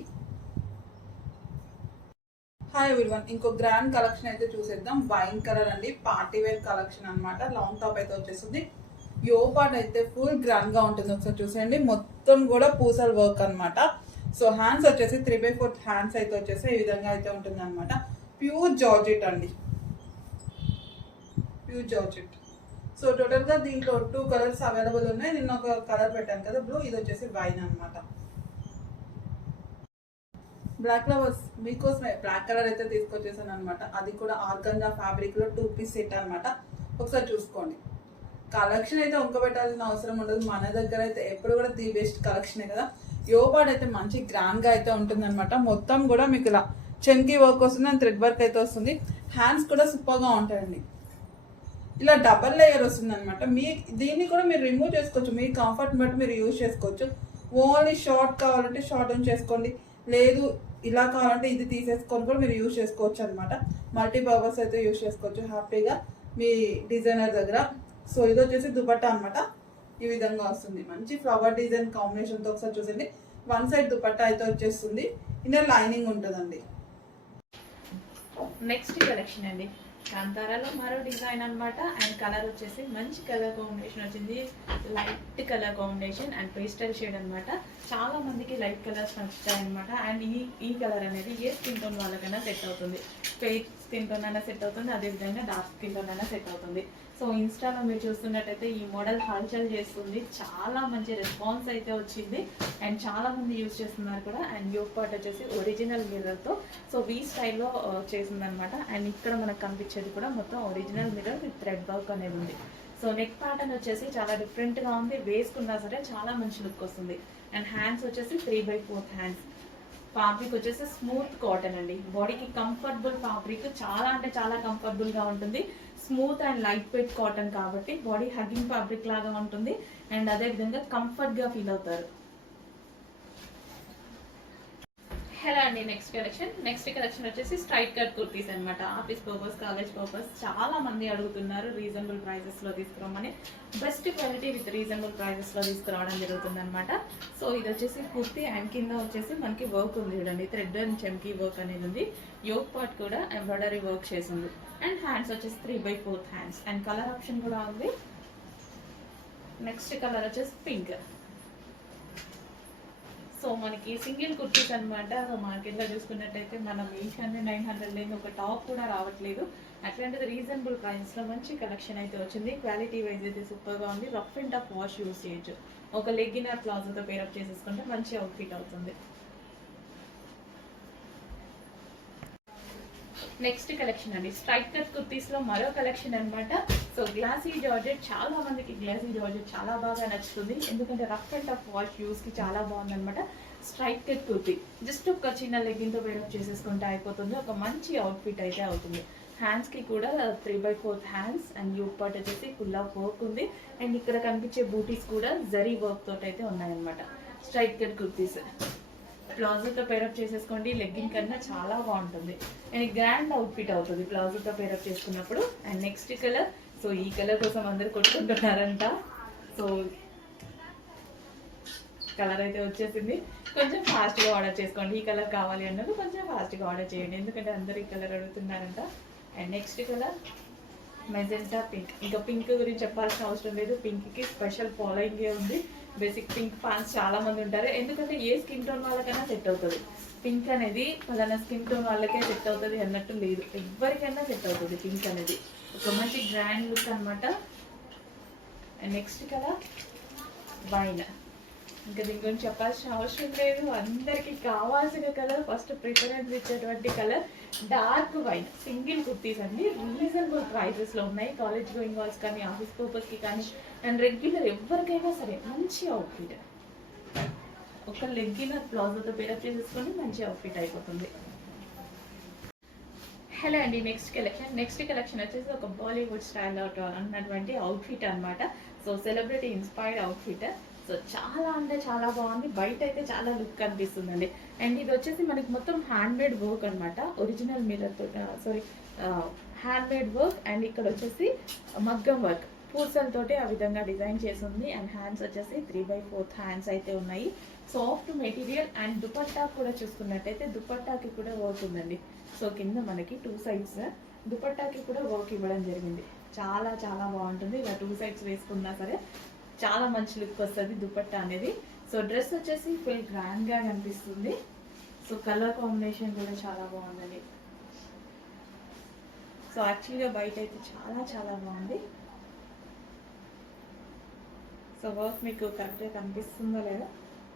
హాయ్ ఎవ్రీవన్, ఇంకో గ్రాండ్ కలెక్షన్ అయితే చూసేద్దాం. వైన్ కలర్ అండి, పార్టీ వేర్ కలెక్షన్ అనమాట. లాంగ్ టాప్ అయితే వచ్చేస్తుంది. యో పార్ట్ అయితే ఫుల్ గ్రాండ్ గా ఉంటుంది, ఒకసారి చూసేయండి. మొత్తం కూడా పూసల్ వర్క్ అనమాట. సో హ్యాండ్స్ వచ్చేసి 3/4 హ్యాండ్స్ అయితే వచ్చేసి ఈ విధంగా అయితే ఉంటుంది అనమాట. ప్యూర్ జార్జెట్ అండి, ప్యూర్ జార్జెట్. సో టోటల్ గా దీంట్లో 2 కలర్స్ అవైలబుల్ ఉన్నాయి. నిన్న ఒక కలర్ పెట్టాను కదా బ్లూ, ఇది వచ్చేసి వైన్ అనమాట. బ్లాక్ లవర్స్ మీకోసమే బ్లాక్ కలర్ అయితే తీసుకొచ్చేసాను అనమాట. అది కూడా ఆర్గంజా ఫ్యాబ్రిక్ లో 2 పీస్ సెట్ అనమాట. ఒకసారి చూసుకోండి. కలెక్షన్ అయితే పెట్టాల్సిన అవసరం ఉండదు, మన దగ్గర అయితే ఎప్పుడు కూడా ది బెస్ట్ కలెక్షనే కదా. యోపాడ్ అయితే మంచి గ్రాండ్ గా అయితే ఉంటుంది అనమాట. మొత్తం కూడా మీకు ఇలా చెంకీ వర్క్ వస్తుంది అండ్ థ్రెడ్ వర్క్ అయితే వస్తుంది. హ్యాండ్స్ కూడా సూపర్ గా ఉంటాయండి. ఇలా డబల్ లేయర్ వస్తుంది అనమాట. దీన్ని కూడా మీరు రిమూవ్ చేసుకోవచ్చు, మీ కంఫర్ట్ బట్టి మీరు యూజ్ చేసుకోవచ్చు. ఓన్లీ షార్ట్ కావాలంటే షార్ట్ చేసుకోండి, లేదు ఇలా కావాలంటే ఇది తీసేసుకొని కూడా మీరు యూజ్ చేసుకోవచ్చు అనమాట. మల్టీపర్పస్ అయితే యూజ్ చేసుకోవచ్చు హ్యాపీగా మీ డిజైనర్ దగ్గర. సో ఇది వచ్చేసి దుపట్టా అనమాట. ఈ విధంగా వస్తుంది, మంచి ఫ్లవర్ డిజైన్ కాంబినేషన్తో. ఒకసారి చూసండి, 1 సైడ్ దుపట్టా అయితే వచ్చేస్తుంది, ఇన్నర్ లైనింగ్ ఉంటుందండి. నెక్స్ట్ కలెక్షన్ అండి, కాంతారాలో మరో డిజైన్ అన్నమాట. అండ్ కలర్ వచ్చేసి మంచి కలర్ కాంబినేషన్ వచ్చింది, light colour combination and pastel shade అన్నమాట. చాలా మందికి లైట్ కలర్స్ నచ్చుతాయి అనమాట. అండ్ ఈ కలర్ అనేది ఏ స్కిన్ టోన్ వాళ్ళకైనా సెట్ అవుతుంది, ఫెయిర్ స్కిన్ టోన్ అయినా సెట్ అవుతుంది, అదేవిధంగా డార్క్ స్కిన్ టోన్ అయినా సెట్ అవుతుంది. సో ఇన్స్టాలో మీరు చూస్తున్నట్టయితే ఈ మోడల్ హల్చల్ చేస్తుంది, చాలా మంచి రెస్పాన్స్ అయితే వచ్చింది అండ్ చాలా మంది యూజ్ చేస్తున్నారు కూడా. అండ్ యోగ్ పార్ట్ వచ్చేసి ఒరిజినల్ మిర్రర్తో సో వీ స్టైల్లో చేసింది అనమాట. అండ్ ఇక్కడ మనకు కనిపించేది కూడా మొత్తం original mirror with thread work అనేది ఉంది. సో నెక్ ప్యాటర్న్ వచ్చేసి చాలా డిఫరెంట్గా ఉంది, వేసుకున్నా సరే చాలా మంచి లుక్ వస్తుంది. అండ్ హ్యాండ్స్ వచ్చేసి 3/4 హ్యాండ్స్. ఫ్యాబ్రిక్ వచ్చేసి స్మూత్ కాటన్ అండి, బాడీకి కంఫర్టబుల్ ఫ్యాబ్రిక్, చాలా అంటే చాలా కంఫర్టబుల్గా ఉంటుంది. Smooth and light weight cotton కాబట్టి బాడీ హగ్గింగ్ ఫ్యాబ్రిక్ లాగా ఉంటుంది అండ్ అదేవిధంగా కంఫర్ట్గా ఫీల్ అవుతారు. హలో అండి, నెక్స్ట్ కలెక్షన్ వచ్చేసి స్ట్రైట్ కట్ కుర్తీస్ అనమాట. ఆఫీస్ పర్పస్, కాలేజ్ పర్పస్ చాలా మంది అడుగుతున్నారు రీజనబుల్ ప్రైజెస్లో తీసుకురామని. బెస్ట్ క్వాలిటీ విత్ రీజనబుల్ ప్రైజెస్లో తీసుకురావడం జరుగుతుంది అనమాట. సో ఇది వచ్చేసి కుర్తీ అండ్ కింద వచ్చేసి మనకి వర్క్ ఉంది చూడండి, థ్రెడ్ అండ్ చెమ్కీ వర్క్ అనేది ఉంది. యోగ్ పార్ట్ కూడా ఎంబ్రాయిడరీ వర్క్ చేసింది. అండ్ హ్యాండ్స్ వచ్చేసి 3/4 హ్యాండ్స్ అండ్ కలర్ ఆప్షన్ కూడా ఉంది. నెక్స్ట్ కలర్ వచ్చేసి పింక్. సో మనకి సింగిల్ కుర్తీస్ అనమాట. సో మార్కెట్లో చూసుకున్నట్టయితే మనం 800-900 లేని ఒక టాప్ కూడా రావట్లేదు. అట్లాంటిది రీజనబుల్ ప్రైస్లో మంచి కలెక్షన్ అయితే వచ్చింది. క్వాలిటీ వైజ్ అయితే సూపర్గా ఉంది. Rough and tough wash use చేయొచ్చు. ఒక లెగ్గినర్ ప్లాజోతో పేరప్ చేసేసుకుంటే మంచి అవుట్ఫిట్ అవుతుంది. నెక్స్ట్ కలెక్షన్ అండి, స్ట్రైట్ కట్ కుర్తీస్లో మరో కలెక్షన్ అనమాట. సో గ్లాసీ జార్జెట్, చాలా మందికి గ్లాసీ జార్జెట్ చాలా బాగా నచ్చుతుంది, ఎందుకంటే రఫ్ అండ్ టఫ్ వాష్ యూస్కి చాలా బాగుంది అనమాట. స్ట్రైట్ కట్ కుర్తీ జస్ట్ ఒక చిన్న లెగ్గిన్తో పేరప్ చేసేసుకుంటే అయిపోతుంది, ఒక మంచి అవుట్ఫిట్ అయితే అవుతుంది. హ్యాండ్స్కి కూడా 3/4 హ్యాండ్స్ అండ్ యూక్ పార్ట్ వచ్చేసి ఫుల్ ఆఫ్ వర్క్ ఉంది. అండ్ ఇక్కడ కనిపించే బూటీస్ కూడా జరీ వర్క్ తోటి అయితే ఉన్నాయన్నమాట. స్ట్రైట్ కట్ కుర్తీస్ ప్లాజోతో పేరప్ చేసేసుకోండి, లెగ్గింగ్ కన్నా చాలా బాగుంటుంది అండ్ గ్రాండ్ అవుట్ఫిట్ అవుతుంది ప్లాజోతో పేరప్ చేసుకున్నప్పుడు. అండ్ నెక్స్ట్ కలర్, సో ఈ కలర్ కోసం అందరు కొట్టుకుంటున్నారంట. సో కలర్ అయితే వచ్చేసింది, కొంచెం ఫాస్ట్గా ఆర్డర్ చేసుకోండి. ఈ కలర్ కావాలి అన్నది కొంచెం ఫాస్ట్గా ఆర్డర్ చేయండి, ఎందుకంటే అందరు ఈ కలర్ అడుగుతున్నారంట. And next colour magenta pink. ఇంకా పింక్ గురించి చెప్పాల్సిన అవసరం లేదు, పింక్కి స్పెషల్ ఫాలోయింగే ఉంది. బేసిక్ పింక్ ఫ్యాన్స్ చాలా మంది ఉంటారు, ఎందుకంటే ఏ స్కిన్ టోన్ వాళ్ళకైనా సెట్ అవుతుంది. పింక్ అనేది పలానా స్కిన్ టోన్ వాళ్ళకే సెట్ అవుతుంది అన్నట్టు లేదు, ఎవరికైనా సెట్ అవుతుంది పింక్ అనేది. ఒక మంచి గ్రాండ్ లుక్ అనమాట. And next colour wine. ఇంకా దీని గురించి చెప్పాల్సిన అవసరం లేదు, అందరికీ కావాల్సిన కలర్, ఫస్ట్ ప్రిఫరెన్స్ ఇచ్చేటువంటి colour dark wine. Single kurtis అండి, రీజనబుల్ ప్రైజెస్లో ఉన్నాయి. కాలేజ్ గోయింగ్ వాల్స్ కానీ, ఆఫీస్ పర్పస్కి కానీ అండ్ రెగ్యులర్ ఎవరికైనా సరే మంచి అవుట్ఫిట్. ఒక లెగ్గినర్ ప్లాజోతో పేరప్ చేసేసుకొని మంచి అవుట్ఫిట్ అయిపోతుంది. హలో అండి, నెక్స్ట్ కలెక్షన్ వచ్చేసి ఒక బాలీవుడ్ స్టైల్ అన్నటువంటి అవుట్ఫిట్ అనమాట. So celebrity inspired outfit. So చాలా అంటే చాలా బాగుంది, బయట అయితే చాలా లుక్ అనిపిస్తుందండి. అండ్ ఇది వచ్చేసి మనకి మొత్తం హ్యాండ్మేడ్ వర్క్ అనమాట, ఒరిజినల్ మిర్రర్తో హ్యాండ్మేడ్ వర్క్. అండ్ ఇక్కడ వచ్చేసి మగ్గం వర్క్ పూసలతోటి ఆ విధంగా డిజైన్ చేసింది. అండ్ హ్యాండ్స్ వచ్చేసి 3/4 హ్యాండ్స్ అయితే ఉన్నాయి. Soft material. అండ్ దుపట్టా కూడా చూసుకున్నట్టయితే దుపట్టాకి కూడా వర్క్ ఉందండి. సో కింద మనకి 2 సైడ్స్ దుపట్టాకి కూడా వర్క్ ఇవ్వడం జరిగింది. చాలా చాలా బాగుంటుంది, ఇలా 2 సైడ్స్ వేసుకున్నా సరే చాలా మంచి లుక్ వస్తుంది దుపట్టా అనేది. సో డ్రెస్ వచ్చేసి ఫుల్ గ్రాండ్గా కనిపిస్తుంది. సో కలర్ కాంబినేషన్ కూడా చాలా బాగుందండి. సో యాక్చువల్గా బయట అయితే చాలా చాలా బాగుంది. సో వర్క్ మీకు కరెక్ట్గా కనిపిస్తుందో లేదా,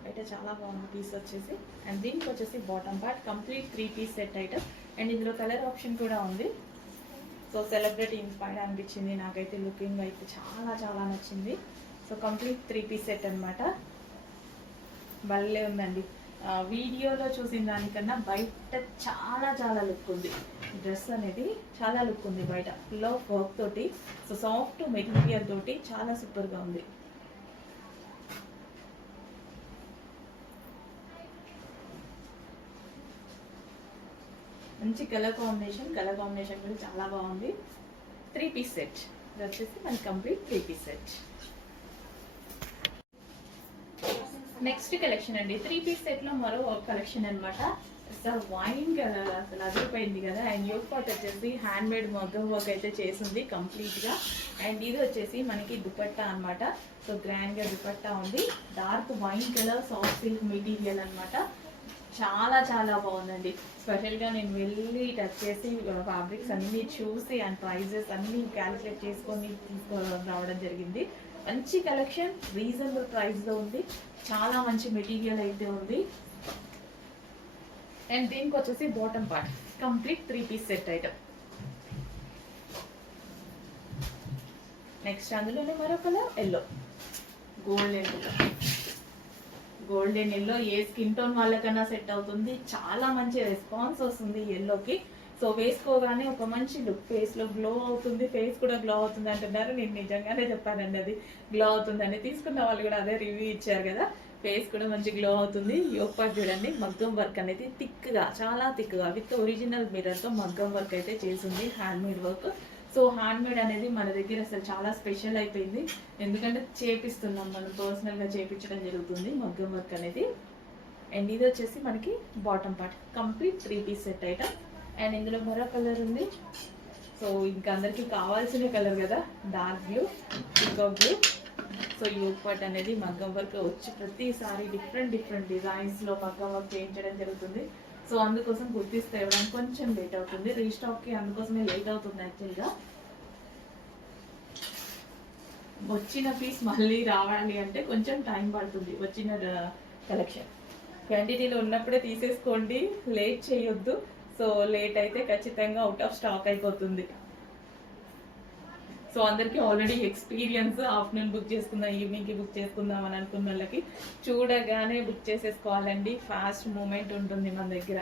బయట చాలా బాగుంది పీస్ వచ్చేసి. అండ్ దీనికి వచ్చేసి bottom part complete 3 piece set item. And ఇందులో కలర్ ఆప్షన్ కూడా ఉంది. సో సెలబ్రిటీ ఇన్స్పైర్డ్ అనిపించింది నాకైతే, లుకింగ్ అయితే చాలా చాలా నచ్చింది. సో కంప్లీట్ 3 పీస్ సెట్ అనమాట, భలే ఉందండి. వీడియోలో చూసిన దానికన్నా బయట చాలా చాలా లుక్ ఉంది. డ్రెస్ అనేది చాలా లుక్ ఉంది బయట, ఫుల్ ఆఫ్ వర్క్ తోటి. సో సాఫ్ట్ మెటీరియల్ తోటి చాలా సూపర్గా ఉంది. మంచి కలర్ కాంబినేషన్ కూడా చాలా బాగుంది. 3 పీస్ సెట్, ఇది వచ్చేసి మన complete 3 piece set. Next collection అండి, 3 పీస్ సెట్లో మరో కలెక్షన్ అనమాట. అసలు వైన్ కలర్ అసలు అదిరిపోయింది కదా. అండ్ యోగ్ పార్ట్ వచ్చేసి హ్యాండ్ మేడ్ మగ్గం వర్క్ అయితే చేసింది కంప్లీట్గా. అండ్ ఇది వచ్చేసి మనకి దుపట్టా అనమాట. సో గ్రాండ్గా దుపట్టా ఉంది. Dark wine colour soft silk material అనమాట. చాలా చాలా బాగుందండి. స్పెషల్గా నేను వెళ్ళి టచ్ చేసి ఫ్యాబ్రిక్స్ అన్నీ చూసి అండ్ ప్రైజెస్ అన్నీ క్యాలిక్యులేట్ చేసుకొని రావడం జరిగింది. మంచి కలెక్షన్, రీజనబుల్ ప్రైస్లో ఉంది. చాలా మంచి మెటీరియల్ అయితే ఉంది. అండ్ దీనికి వచ్చేసి bottom part complete 3 piece set item. Next అందులోనే మరో కలర్ ఎల్లో, గోల్డెన్ ఎల్లో ఏ స్కిన్ టోన్ వాళ్ళకన్నా సెట్ అవుతుంది. చాలా మంచి రెస్పాన్స్ వస్తుంది ఎల్లోకి. సో వేసుకోగానే ఒక మంచి లుక్, ఫేస్లో గ్లో అవుతుంది. ఫేస్ కూడా గ్లో అవుతుంది అంటున్నారు. నేను నిజంగానే చెప్పానండి, అది గ్లో అవుతుందని. తీసుకున్న వాళ్ళు కూడా అదే రివ్యూ ఇచ్చారు కదా. ఫేస్ కూడా మంచి గ్లో అవుతుంది. యోగ్ పార్ట్ చూడండి, మగ్గం వర్క్ అనేది థిక్గా, చాలా థిక్గా విత్ ఒరిజినల్ మిర్రర్తో మగ్గం వర్క్ అయితే చేసింది, hand made work. So hand made అనేది మన దగ్గర అసలు చాలా స్పెషల్ అయిపోయింది. ఎందుకంటే చేపిస్తున్నాం, మనం పర్సనల్గా చేపించడం జరుగుతుంది మగ్గం వర్క్ అనేది. అండ్ ఇది వచ్చేసి మనకి bottom part complete 3 piece set item. And ఇందులో మరో కలర్ ఉంది. సో ఇంకా అందరికీ కావాల్సిన కలర్ కదా, dark blue, peacock blue. So yoke part అనేది మగ్గం వర్క్ వచ్చి ప్రతిసారి డిఫరెంట్ డిజైన్స్లో మగ్గం వర్క్ చేయించడం జరుగుతుంది. సో అందుకోసం గుర్తిస్తే ఇవ్వడానికి కొంచెం లేట్ అవుతుంది. రీస్టాక్కి అందుకోసమే లేట్ అవుతుంది యాక్చువల్గా. వచ్చిన పీస్ మళ్ళీ రావాలి అంటే కొంచెం టైం పడుతుంది. వచ్చిన కలెక్షన్ క్వాంటిటీలో ఉన్నప్పుడే తీసేసుకోండి, లేట్ చేయొద్దు. సో లేట్ అయితే ఖచ్చితంగా అవుట్ ఆఫ్ స్టాక్ అయిపోతుంది. సో అందరికీ ఆల్రెడీ ఎక్స్పీరియన్స్, ఆఫ్టర్నూన్ బుక్ చేసుకుందాం, ఈవినింగ్కి బుక్ చేసుకుందాం అని అనుకున్న వాళ్ళకి చూడగానే బుక్ చేసేసుకోవాలండి. ఫాస్ట్ మూమెంట్ ఉంటుంది మన దగ్గర.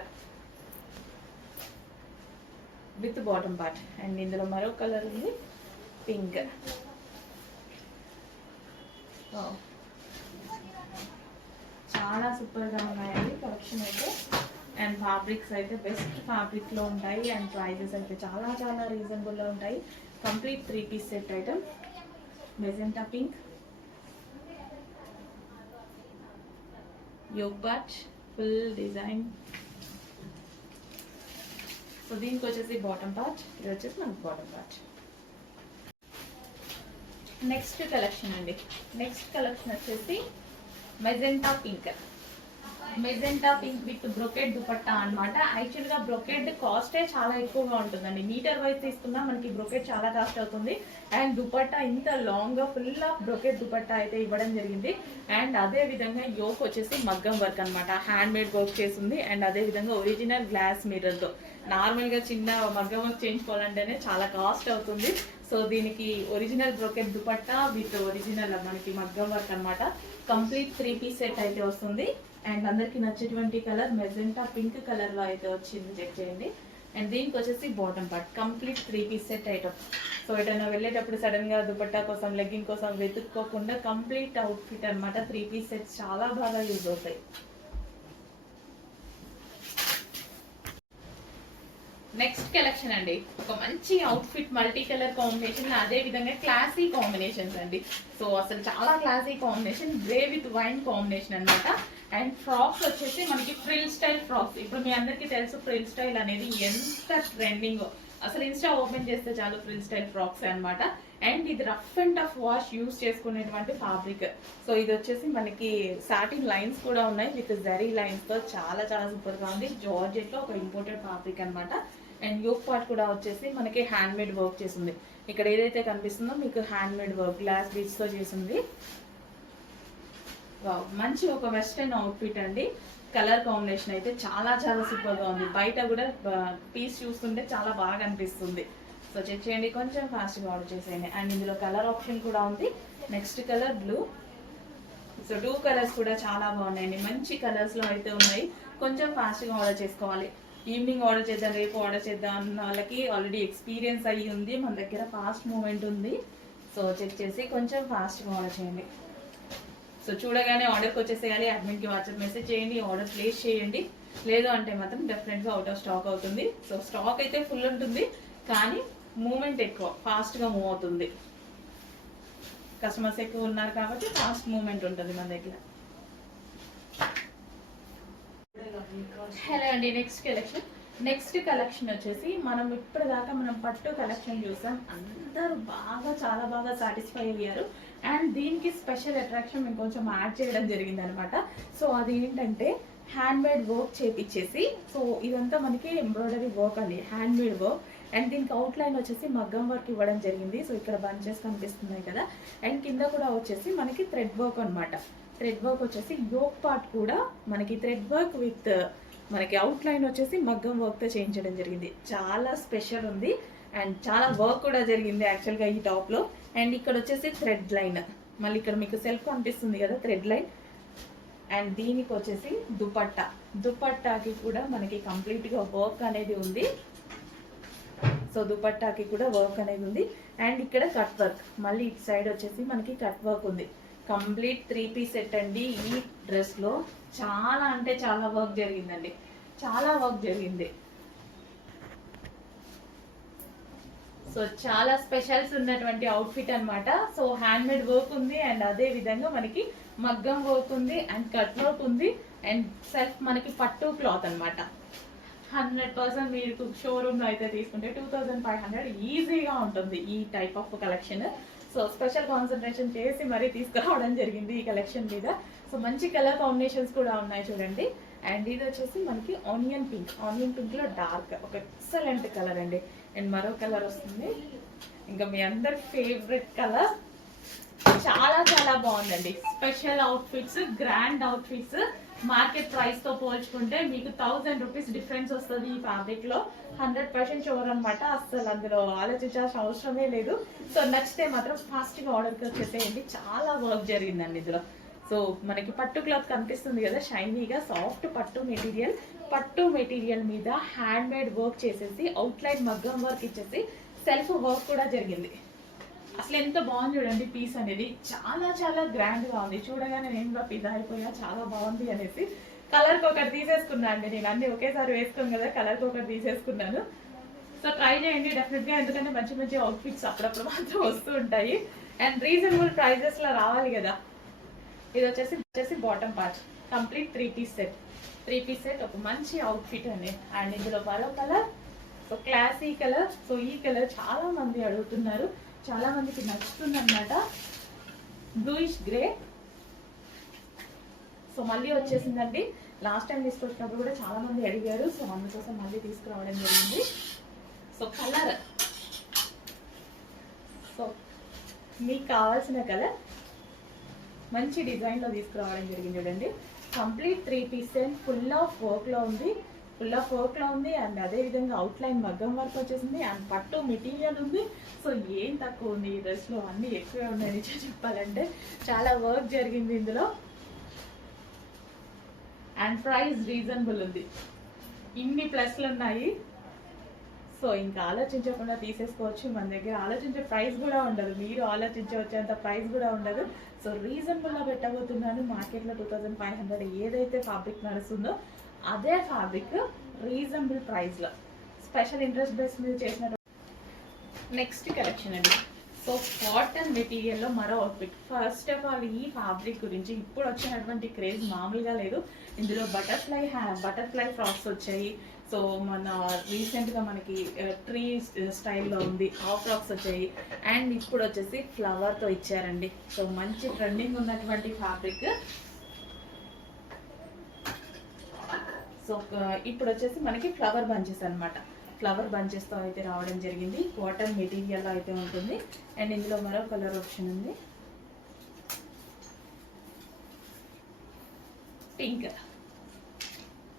With bottom part. అండ్ ఇందులో మరో కలర్ ఉంది, పింక్. చాలా సూపర్గా ఉన్నాయండి కలెక్షన్ అయితే. అండ్ ఫ్యాబ్రిక్స్ అయితే బెస్ట్ ఫ్యాబ్రిక్లో ఉంటాయి. అండ్ ప్రైజెస్ అయితే చాలా చాలా రీజనబుల్లో ఉంటాయి. Complete 3 piece set item. Magenta pink, yoke part full design. So దీనికి వచ్చేసి బాటమ్ పార్ట్, ఇది వచ్చేసి మనకి బాటమ్ పార్ట్. నెక్స్ట్ కలెక్షన్ అండి. నెక్స్ట్ కలెక్షన్ వచ్చేసి magenta pink. Magenta pink with brocade dupatta అనమాట. యాక్చువల్గా బ్రొకెట్ కాస్టే చాలా ఎక్కువగా ఉంటుందండి. మీటర్ వైజ్ తీసుకున్నా మనకి బ్రొకెట్ చాలా కాస్ట్ అవుతుంది. అండ్ దుపట్టా ఇంత లాంగ్గా ఫుల్ ఆఫ్ బ్రొకెట్ దుపట్టా అయితే ఇవ్వడం జరిగింది. అండ్ అదే విధంగా యోక్ వచ్చేసి మగ్గం వర్క్ అనమాట, హ్యాండ్ మేడ్ వర్క్ చేసింది. అండ్ అదే విధంగా ఒరిజినల్ గ్లాస్ మిర్రర్తో. నార్మల్గా చిన్న మగ్గం వర్క్ చేయించుకోవాలంటేనే చాలా కాస్ట్ అవుతుంది. సో దీనికి original brocade dupatta with original మనకి మగ్గం వర్క్ అనమాట. కంప్లీట్ 3 పీస్ సెట్ అయితే వస్తుంది. అండ్ అందరికి నచ్చేటువంటి కలర్ మెజెంటా పింక్ కలర్లో అయితే వచ్చింది, చెక్ చేయండి. అండ్ దీనికి వచ్చేసి bottom part complete 3 piece set item. So ఎటైనా వెళ్ళేటప్పుడు సడన్గా దుపట్టా కోసం, లెగ్గింగ్ కోసం వెతుక్కోకుండా కంప్లీట్ అవుట్ఫిట్ అనమాట. 3 పీస్ సెట్స్ చాలా బాగా యూజ్ అవుతాయి. నెక్స్ట్ కలెక్షన్ అండి, ఒక మంచి అవుట్ఫిట్ మల్టీ కలర్ కాంబినేషన్, అదే విధంగా క్లాసీ కాంబినేషన్స్ అండి. సో అసలు చాలా classy combination, grey with wine combination అనమాట. అండ్ ఫ్రాక్స్ వచ్చేసి మనకి ఫ్రిల్ స్టైల్ ఫ్రాక్స్. ఇప్పుడు మీ అందరికీ తెలుసు ఫ్రిల్ స్టైల్ అనేది ఎంత ట్రెండింగ్. అసలు ఇన్స్టా ఓపెన్ చేస్తే చాలు ఫ్రిల్ స్టైల్ ఫ్రాక్స్ అనమాట. అండ్ ఇది rough and tough wash use చేసుకునేటువంటి ఫ్యాబ్రిక్. సో ఇది వచ్చేసి మనకి సాటిన్ లైన్స్ కూడా ఉన్నాయి విత్ జరీ లైన్స్తో. చాలా చాలా సూపర్గా ఉంది. జార్జెట్లో ఒక ఇంపోర్టెడ్ ఫ్యాబ్రిక్ అనమాట. అండ్ యోక్ పార్ట్ కూడా వచ్చేసి మనకి హ్యాండ్ మేడ్ వర్క్ చేసింది. ఇక్కడ ఏదైతే కనిపిస్తుందో మీకు హ్యాండ్ మేడ్ వర్క్ గ్లాస్ బీడ్స్తో చేసింది. మంచి ఒక వెస్టర్న్ అవుట్ఫిట్ అండి. కలర్ కాంబినేషన్ అయితే చాలా చాలా సూపర్గా ఉంది. బయట కూడా పీస్ చూస్తుంటే చాలా బాగా అనిపిస్తుంది. సో చెక్ చేయండి, కొంచెం ఫాస్ట్గా ఆర్డర్ చేసేయండి. అండ్ ఇందులో కలర్ ఆప్షన్ కూడా ఉంది. Next colour blue. So 2 colours కూడా చాలా బాగున్నాయండి. మంచి కలర్స్లో అయితే ఉన్నాయి. కొంచెం ఫాస్ట్గా ఆర్డర్ చేసుకోవాలి. ఈవినింగ్ ఆర్డర్ చేద్దాం, రేపు ఆర్డర్ చేద్దాం అన్న వాళ్ళకి ఆల్రెడీ ఎక్స్పీరియన్స్ అయ్యి ఉంది. మన దగ్గర ఫాస్ట్ మూమెంట్ ఉంది. సో చెక్ చేసి కొంచెం ఫాస్ట్గా ఆర్డర్ చేయండి. సో చూడగానే ఆర్డర్కి వచ్చేసేయాలి. అడ్మిన్కి వాట్సాప్ మెసేజ్ చేయండి, ఆర్డర్ ప్లేస్ చేయండి. లేదు అంటే మాత్రం డెఫినెట్గా అవుట్ ఆఫ్ స్టాక్ అవుతుంది. సో స్టాక్ అయితే ఫుల్ ఉంటుంది, కానీ మూమెంట్ ఎక్కువ, ఫాస్ట్గా మూవ్ అవుతుంది. కస్టమర్స్ ఎక్కువ ఉన్నారు కాబట్టి ఫాస్ట్ మూమెంట్ ఉంటుంది మన దగ్గర. హలో అండి, నెక్స్ట్ కలెక్షన్ వచ్చేసి మనం ఇప్పటిదాకా మనం పట్టు కలెక్షన్ చూసాం. అందరూ చాలా బాగా సాటిస్ఫై అయ్యారు. అండ్ దీనికి స్పెషల్ అట్రాక్షన్ మేము కొంచెం యాడ్ చేయడం జరిగింది అనమాట. సో అది ఏంటంటే హ్యాండ్మేడ్ వర్క్ చేపించేసి, సో ఇదంతా మనకి ఎంబ్రాయిడరీ వర్క్ అండి, హ్యాండ్మేడ్ వర్క్. అండ్ దీనికి అవుట్లైన్ వచ్చేసి మగ్గం వర్క్ ఇవ్వడం జరిగింది. సో ఇక్కడ బంచెస్ కనిపిస్తున్నాయి కదా. అండ్ కింద కూడా వచ్చేసి మనకి థ్రెడ్ వర్క్ అనమాట. థ్రెడ్ వర్క్ వచ్చేసి యోక్ పార్ట్ కూడా మనకి థ్రెడ్ వర్క్ విత్ మనకి అవుట్ లైన్ వచ్చేసి మగ్గం వర్క్తో చేయించడం జరిగింది. చాలా స్పెషల్ ఉంది అండ్ చాలా వర్క్ కూడా జరిగింది యాక్చువల్గా ఈ టాప్లో. అండ్ ఇక్కడ వచ్చేసి థ్రెడ్ లైన్, మళ్ళీ ఇక్కడ మీకు సెల్ఫ్ కనిపిస్తుంది కదా థ్రెడ్ లైన్. అండ్ దీనికి వచ్చేసి దుపట్టాకి కూడా మనకి కంప్లీట్గా వర్క్ అనేది ఉంది. సో దుపట్టాకి కూడా వర్క్ అనేది ఉంది. అండ్ ఇక్కడ కట్ వర్క్, మళ్ళీ ఇటు సైడ్ వచ్చేసి మనకి కట్ వర్క్ ఉంది. కంప్లీట్ 3 పీస్ సెట్ అండి. ఈ డ్రెస్లో చాలా అంటే చాలా వర్క్ జరిగిందండి, చాలా వర్క్ జరిగింది. సో చాలా స్పెషల్స్ ఉన్నటువంటి అవుట్ఫిట్ అనమాట. సో హ్యాండ్మేడ్ వర్క్ ఉంది అండ్ అదే విధంగా మనకి మగ్గం వర్క్ ఉంది అండ్ కట్ వర్క్ ఉంది అండ్ సెల్ఫ్ మనకి పట్టు క్లాత్ అనమాట. 100% మీరు షోరూమ్లో అయితే తీసుకుంటే 2500 ఈజీగా ఉంటుంది ఈ type of collection. So special concentration చేసి మరీ తీసుకురావడం జరిగింది ఈ కలెక్షన్ మీద. సో మంచి కలర్ కాంబినేషన్స్ కూడా ఉన్నాయి చూడండి. అండ్ ఇది వచ్చేసి మనకి ఆనియన్ పింక్లో డార్క్, ఒక ఎక్సలెంట్ కలర్ అండి. అండ్ మరో కలర్ వస్తుంది, ఇంకా మీ అందరి ఫేవరెట్ కలర్. చాలా బాగుందండి. Special outfits, grand outfits. Market price తో పోల్చుకుంటే మీకు 1000 రూపీస్ డిఫరెన్స్ వస్తుంది ఈ ఫ్యాబ్రిక్ లో. 100% షూర్ అనమాట, అసలు అందులో ఆలోచించాల్సిన అవసరమే లేదు. సో నచ్చితే మాత్రం ఫాస్ట్ గా ఆర్డర్కి వచ్చేసేయండి. చాలా వర్క్ జరిగిందండి ఇందులో. సో మనకి పట్టు క్లాత్ కనిపిస్తుంది కదా, షైనీగా సాఫ్ట్ పట్టు మెటీరియల్ మీద హ్యాండ్ మేడ్ వర్క్ చేసేసి అవుట్లైన్ మగ్గం వర్క్ ఇచ్చేసి సెల్ఫ్ వర్క్ కూడా జరిగింది. అసలు ఎంత బాగుంది చూడండి పీస్ అనేది. చాలా గ్రాండ్ గా ఉంది. చూడగానే నేను కూడా పిజ్జా అయిపోయా, చాలా బాగుంది అనేసి. కలర్కి ఒకటి తీసేసుకున్నా అండి, నేను అన్ని ఒకేసారి వేసుకోను కదా, కలర్కి ఒకటి తీసేసుకున్నాను. సో ట్రై చేయండి డెఫినెట్ గా, ఎందుకంటే మంచి అవుట్ఫిట్స్ అప్పుడప్పుడు మాత్రం వస్తూ ఉంటాయి అండ్ రీజనబుల్ ప్రైజెస్ లో రావాలి కదా. ఇది వచ్చేసి bottom part, complete 3 piece set ఒక మంచి అవుట్ఫిట్ అండి. అండ్ ఇందులో మరో colour, so classy colour. So ఈ కలర్ చాలా మంది అడుగుతున్నారు, చాలా మందికి నచ్చుతుంది అనమాట, బ్లూయిష్ గ్రే. సో మళ్ళీ వచ్చేసిందండి. లాస్ట్ టైం తీసుకొచ్చినప్పుడు కూడా చాలా మంది అడిగారు, సో అందుకోసం మళ్ళీ తీసుకురావడం జరిగింది. సో కలర్, సో మీకు కావాల్సిన కలర్ మంచి డిజైన్లో తీసుకురావడం జరిగింది చూడండి. Complete 3 piece set, full of వర్క్లో ఉంది అండ్ అదేవిధంగా అవుట్లైన్ మగ్గం వర్క్ వచ్చేసింది అండ్ పట్టు మెటీరియల్ ఉంది. సో ఏం తక్కువ ఉంది ఈ డ్రెస్లో, అన్నీ ఎక్కువే ఉన్నాయి నిజం చెప్పాలంటే. చాలా వర్క్ జరిగింది ఇందులో అండ్ ప్రైస్ రీజనబుల్ ఉంది. ఇన్ని ప్లస్లు ఉన్నాయి. సో ఇంకా ఆలోచించకుండా తీసేసుకోవచ్చు. మన దగ్గర ఆలోచించే ప్రైస్ కూడా ఉండదు, మీరు ఆలోచించవచ్చేంత ప్రైస్ కూడా ఉండదు. సో రీజనబుల్గా పెట్టబోతున్నాను. మార్కెట్లో 2500 ఏదైతే ఫ్యాబ్రిక్ నడుస్తుందో అదే ఫ్యాబ్రిక్ రీజనబుల్ ప్రైస్లో స్పెషల్ ఇంట్రెస్ట్ బేస్ మీద చేసిన నెక్స్ట్ కలెక్షన్ అండి. సో కాటన్ మెటీరియల్లో మరో అవుట్ఫిట్. ఫస్ట్ ఆఫ్ ఆల్ ఈ ఫ్యాబ్రిక్ గురించి ఇప్పుడు వచ్చినటువంటి క్రేజ్ మామూలుగా లేదు. ఇందులో బటర్ఫ్లై ఫ్రాక్స్ వచ్చాయి. సో మన రీసెంట్గా మనకి ట్రీ స్టైల్లో ఉంది, ఆ ఫ్రాక్స్ వచ్చాయి. అండ్ ఇప్పుడు వచ్చేసి ఫ్లవర్తో ఇచ్చారండి. సో మంచి ట్రెండింగ్ ఉన్నటువంటి ఫ్యాబ్రిక్. సో ఇప్పుడు వచ్చేసి మనకి ఫ్లవర్ బంచెస్ అనమాట, ఫ్లవర్ బంచెస్తో అయితే రావడం జరిగింది. కాటన్ మెటీరియల్లో అయితే ఉంటుంది. అండ్ ఇందులో మరో కలర్ ఆప్షన్ ఉంది, పింక్.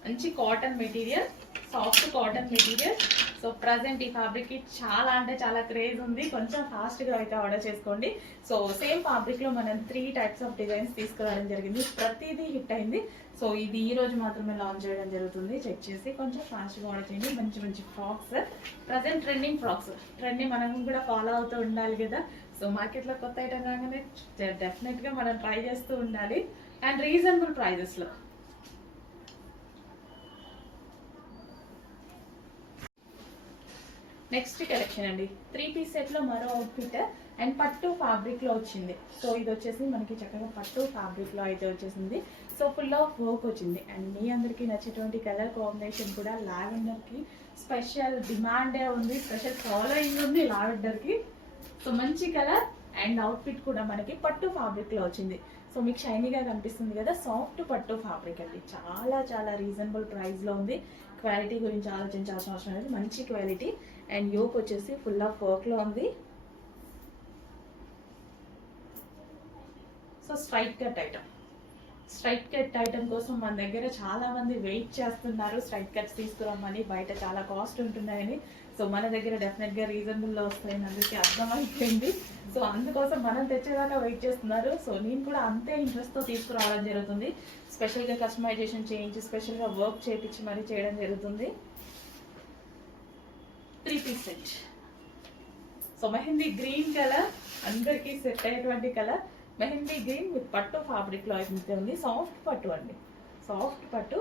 మంచి cotton material, soft cotton material. So present ఈ ఫ్యాబ్రిక్కి చాలా అంటే చాలా క్రేజ్ ఉంది. కొంచెం ఫాస్ట్గా అయితే ఆర్డర్ చేసుకోండి. సో సేమ్ ఫ్యాబ్రిక్లో మనం 3 టైప్స్ ఆఫ్ డిజైన్స్ తీసుకురావడం జరిగింది, ప్రతిదీ హిట్ అయింది. సో ఇది ఈ రోజు మాత్రమే లాంచ్ చేయడం జరుగుతుంది. చెక్ చేసి కొంచెం ఫాస్ట్గా ఆర్డర్ చేయండి. మంచి ఫ్రాక్స్, ప్రజెంట్ ట్రెండింగ్ ఫ్రాక్స్. ట్రెండ్ని మనం కూడా ఫాలో అవుతూ ఉండాలి కదా. సో మార్కెట్లో కొత్త ఐటమ్ రాగానే డెఫినెట్గా మనం ట్రై చేస్తూ ఉండాలి అండ్ రీజనబుల్ ప్రైజెస్లో. నెక్స్ట్ కలెక్షన్ అండి 3 పీస్ సెట్ లో మరో అవుట్ఫిట్ అండ్ పట్టు ఫ్యాబ్రిక్ లో వచ్చింది. సో ఇది వచ్చేసి మనకి చక్కగా పట్టు ఫ్యాబ్రిక్ లో అయితే వచ్చేసింది. సో ఫుల్ ఆఫ్ వర్క్ వచ్చింది అండ్ మీ అందరికి నచ్చేటువంటి కలర్ కాంబినేషన్ కూడా లావెండర్ కి స్పెషల్ డిమాండే ఉంది, స్పెషల్ ఫాలోయింగ్ ఉంది లావెండర్ కి. సో మంచి కలర్ అండ్ అవుట్ఫిట్ కూడా మనకి పట్టు ఫ్యాబ్రిక్ లో వచ్చింది. సో మీకు షైనీగా కనిపిస్తుంది కదా, సాఫ్ట్ పట్టు ఫ్యాబ్రిక్ అండి. చాలా చాలా రీజనబుల్ ప్రైస్ లో ఉంది. క్వాలిటీ గురించి ఆలోచించాల్సిన అవసరం లేదు, మంచి క్వాలిటీ. అండ్ యోక్ వచ్చేసి ఫుల్ ఆఫ్ వర్క్ లో ఉంది. సో స్ట్రైట్ కట్ ఐటమ్ కోసం మన దగ్గర చాలా మంది వెయిట్ చేస్తున్నారు. స్ట్రైట్ కట్స్ తీసుకురామని, బయట చాలా కాస్ట్ ఉంటున్నాయని. సో మన దగ్గర డెఫినెట్ గా రీజనబుల్ లో వస్తాయని అందరికీ అర్థమైపోయింది. సో అందుకోసం మనం తెచ్చేదాకా వెయిట్ చేస్తున్నారు. సో నేను కూడా అంతే ఇంట్రెస్ట్ తో తీసుకురావడం జరుగుతుంది. స్పెషల్ గా కస్టమైజేషన్ చేయించి, స్పెషల్ గా వర్క్ చేయించి మరీ చేయడం జరుగుతుంది. 3 piece set. So mehndi green colour అందరికి సెట్ అయ్యేటువంటి కలర్. మెహందీ గ్రీన్ విత్ పట్టు ఫ్యాబ్రిక్ లో అయితే ఉంది. సాఫ్ట్ పట్టు అండి, సాఫ్ట్ పట్టు.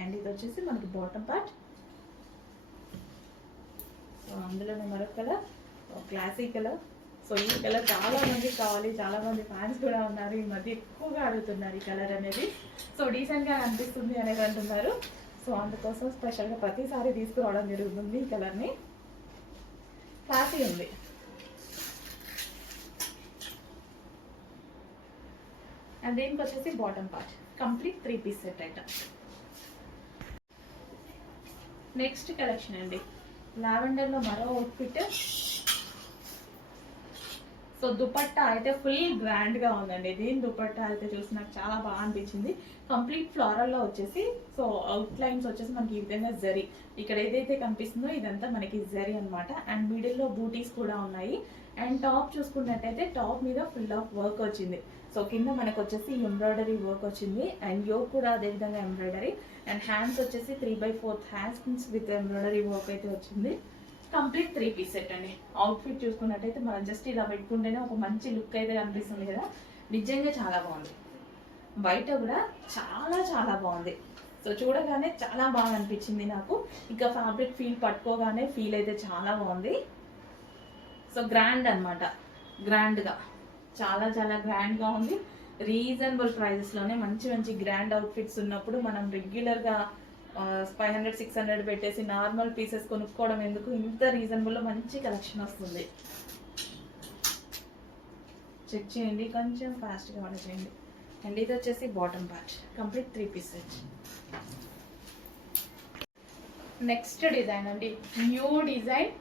అండ్ ఇది వచ్చేసి మనకి బాటమ్ పార్ట్. సో అందులోనే మరొక కలర్, క్లాసీ కలర్. సో ఈ కలర్ చాలా మందికి కావాలి, చాలా మంది ఫ్యాన్స్ కూడా ఉన్నారు. ఈ మధ్య ఎక్కువగా అడుగుతున్నారు ఈ కలర్ అనేది. సో డీసెంట్ గా అనిపిస్తుంది అనేది అంటున్నారు. సో అందుకోసం స్పెషల్ గా ప్రతిసారి తీసుకురావడం జరుగుతుంది ఈ కలర్ ని. క్లాసీ ఉంది. అండ్ దీనికి వచ్చేసి bottom part. Complete 3 piece set item. Next collection అండి లావెండర్ లో మరో అవుట్ఫిట్. సో దుపట్టా అయితే ఫుల్ గ్రాండ్ గా ఉందండి. దీని దుపట్టా అయితే చూసి నాకు చాలా బాగా అనిపించింది. కంప్లీట్ ఫ్లోరల్ లో వచ్చేసి, సో అవుట్ లైన్స్ వచ్చేసి మనకి ఈ విధంగా జరీ, ఇక్కడ ఏదైతే కనిపిస్తుందో ఇదంతా మనకి జరీ అన్నమాట. అండ్ మిడిల్ లో బూటీస్ కూడా ఉన్నాయి. అండ్ టాప్ చూసుకున్నట్టయితే టాప్ మీద ఫుల్ ఆఫ్ వర్క్ వచ్చింది. సో కింద మనకు వచ్చేసి ఎంబ్రాయిడరీ వర్క్ వచ్చింది. అండ్ యోక్ కూడా అదే విధంగా ఎంబ్రాయిడరీ. అండ్ హ్యాండ్స్ వచ్చేసి 3/4 హ్యాండ్స్ విత్ ఎంబ్రాయిడరీ వర్క్ అయితే వచ్చింది. కంప్లీట్ 3 పీస్ సెట్ అండి. అవుట్ఫిట్ చూసుకున్నట్టయితే మనం జస్ట్ ఇలా పెట్టుకుంటేనే ఒక మంచి లుక్ అయితే కనిపిస్తుంది కదా. నిజంగా చాలా బాగుంది. బయట కూడా చాలా చాలా బాగుంది. సో చూడగానే చాలా బాగా అనిపించింది నాకు. ఇంకా ఫ్యాబ్రిక్ ఫీల్ పట్టుకోగానే ఫీల్ అయితే చాలా బాగుంది. సో గ్రాండ్ అనమాట, గ్రాండ్గా చాలా చాలా గ్రాండ్గా ఉంది. రీజనబుల్ ప్రైజెస్లోనే మంచి మంచి గ్రాండ్ అవుట్ఫిట్స్ ఉన్నప్పుడు మనం రెగ్యులర్గా 500-600 పెట్టేసి నార్మల్ పీసెస్ కొనుక్కోవడం ఎందుకు, ఇంత రీజనబుల్లో మంచి కలెక్షన్ వస్తుంది. చెక్ చేయండి, కొంచెం ఫాస్ట్గా ఆర్డర్ చేయండి. అండ్ ఇది వచ్చేసి bottom part. Complete 3 piece set. Next design అండి, న్యూ డిజైన్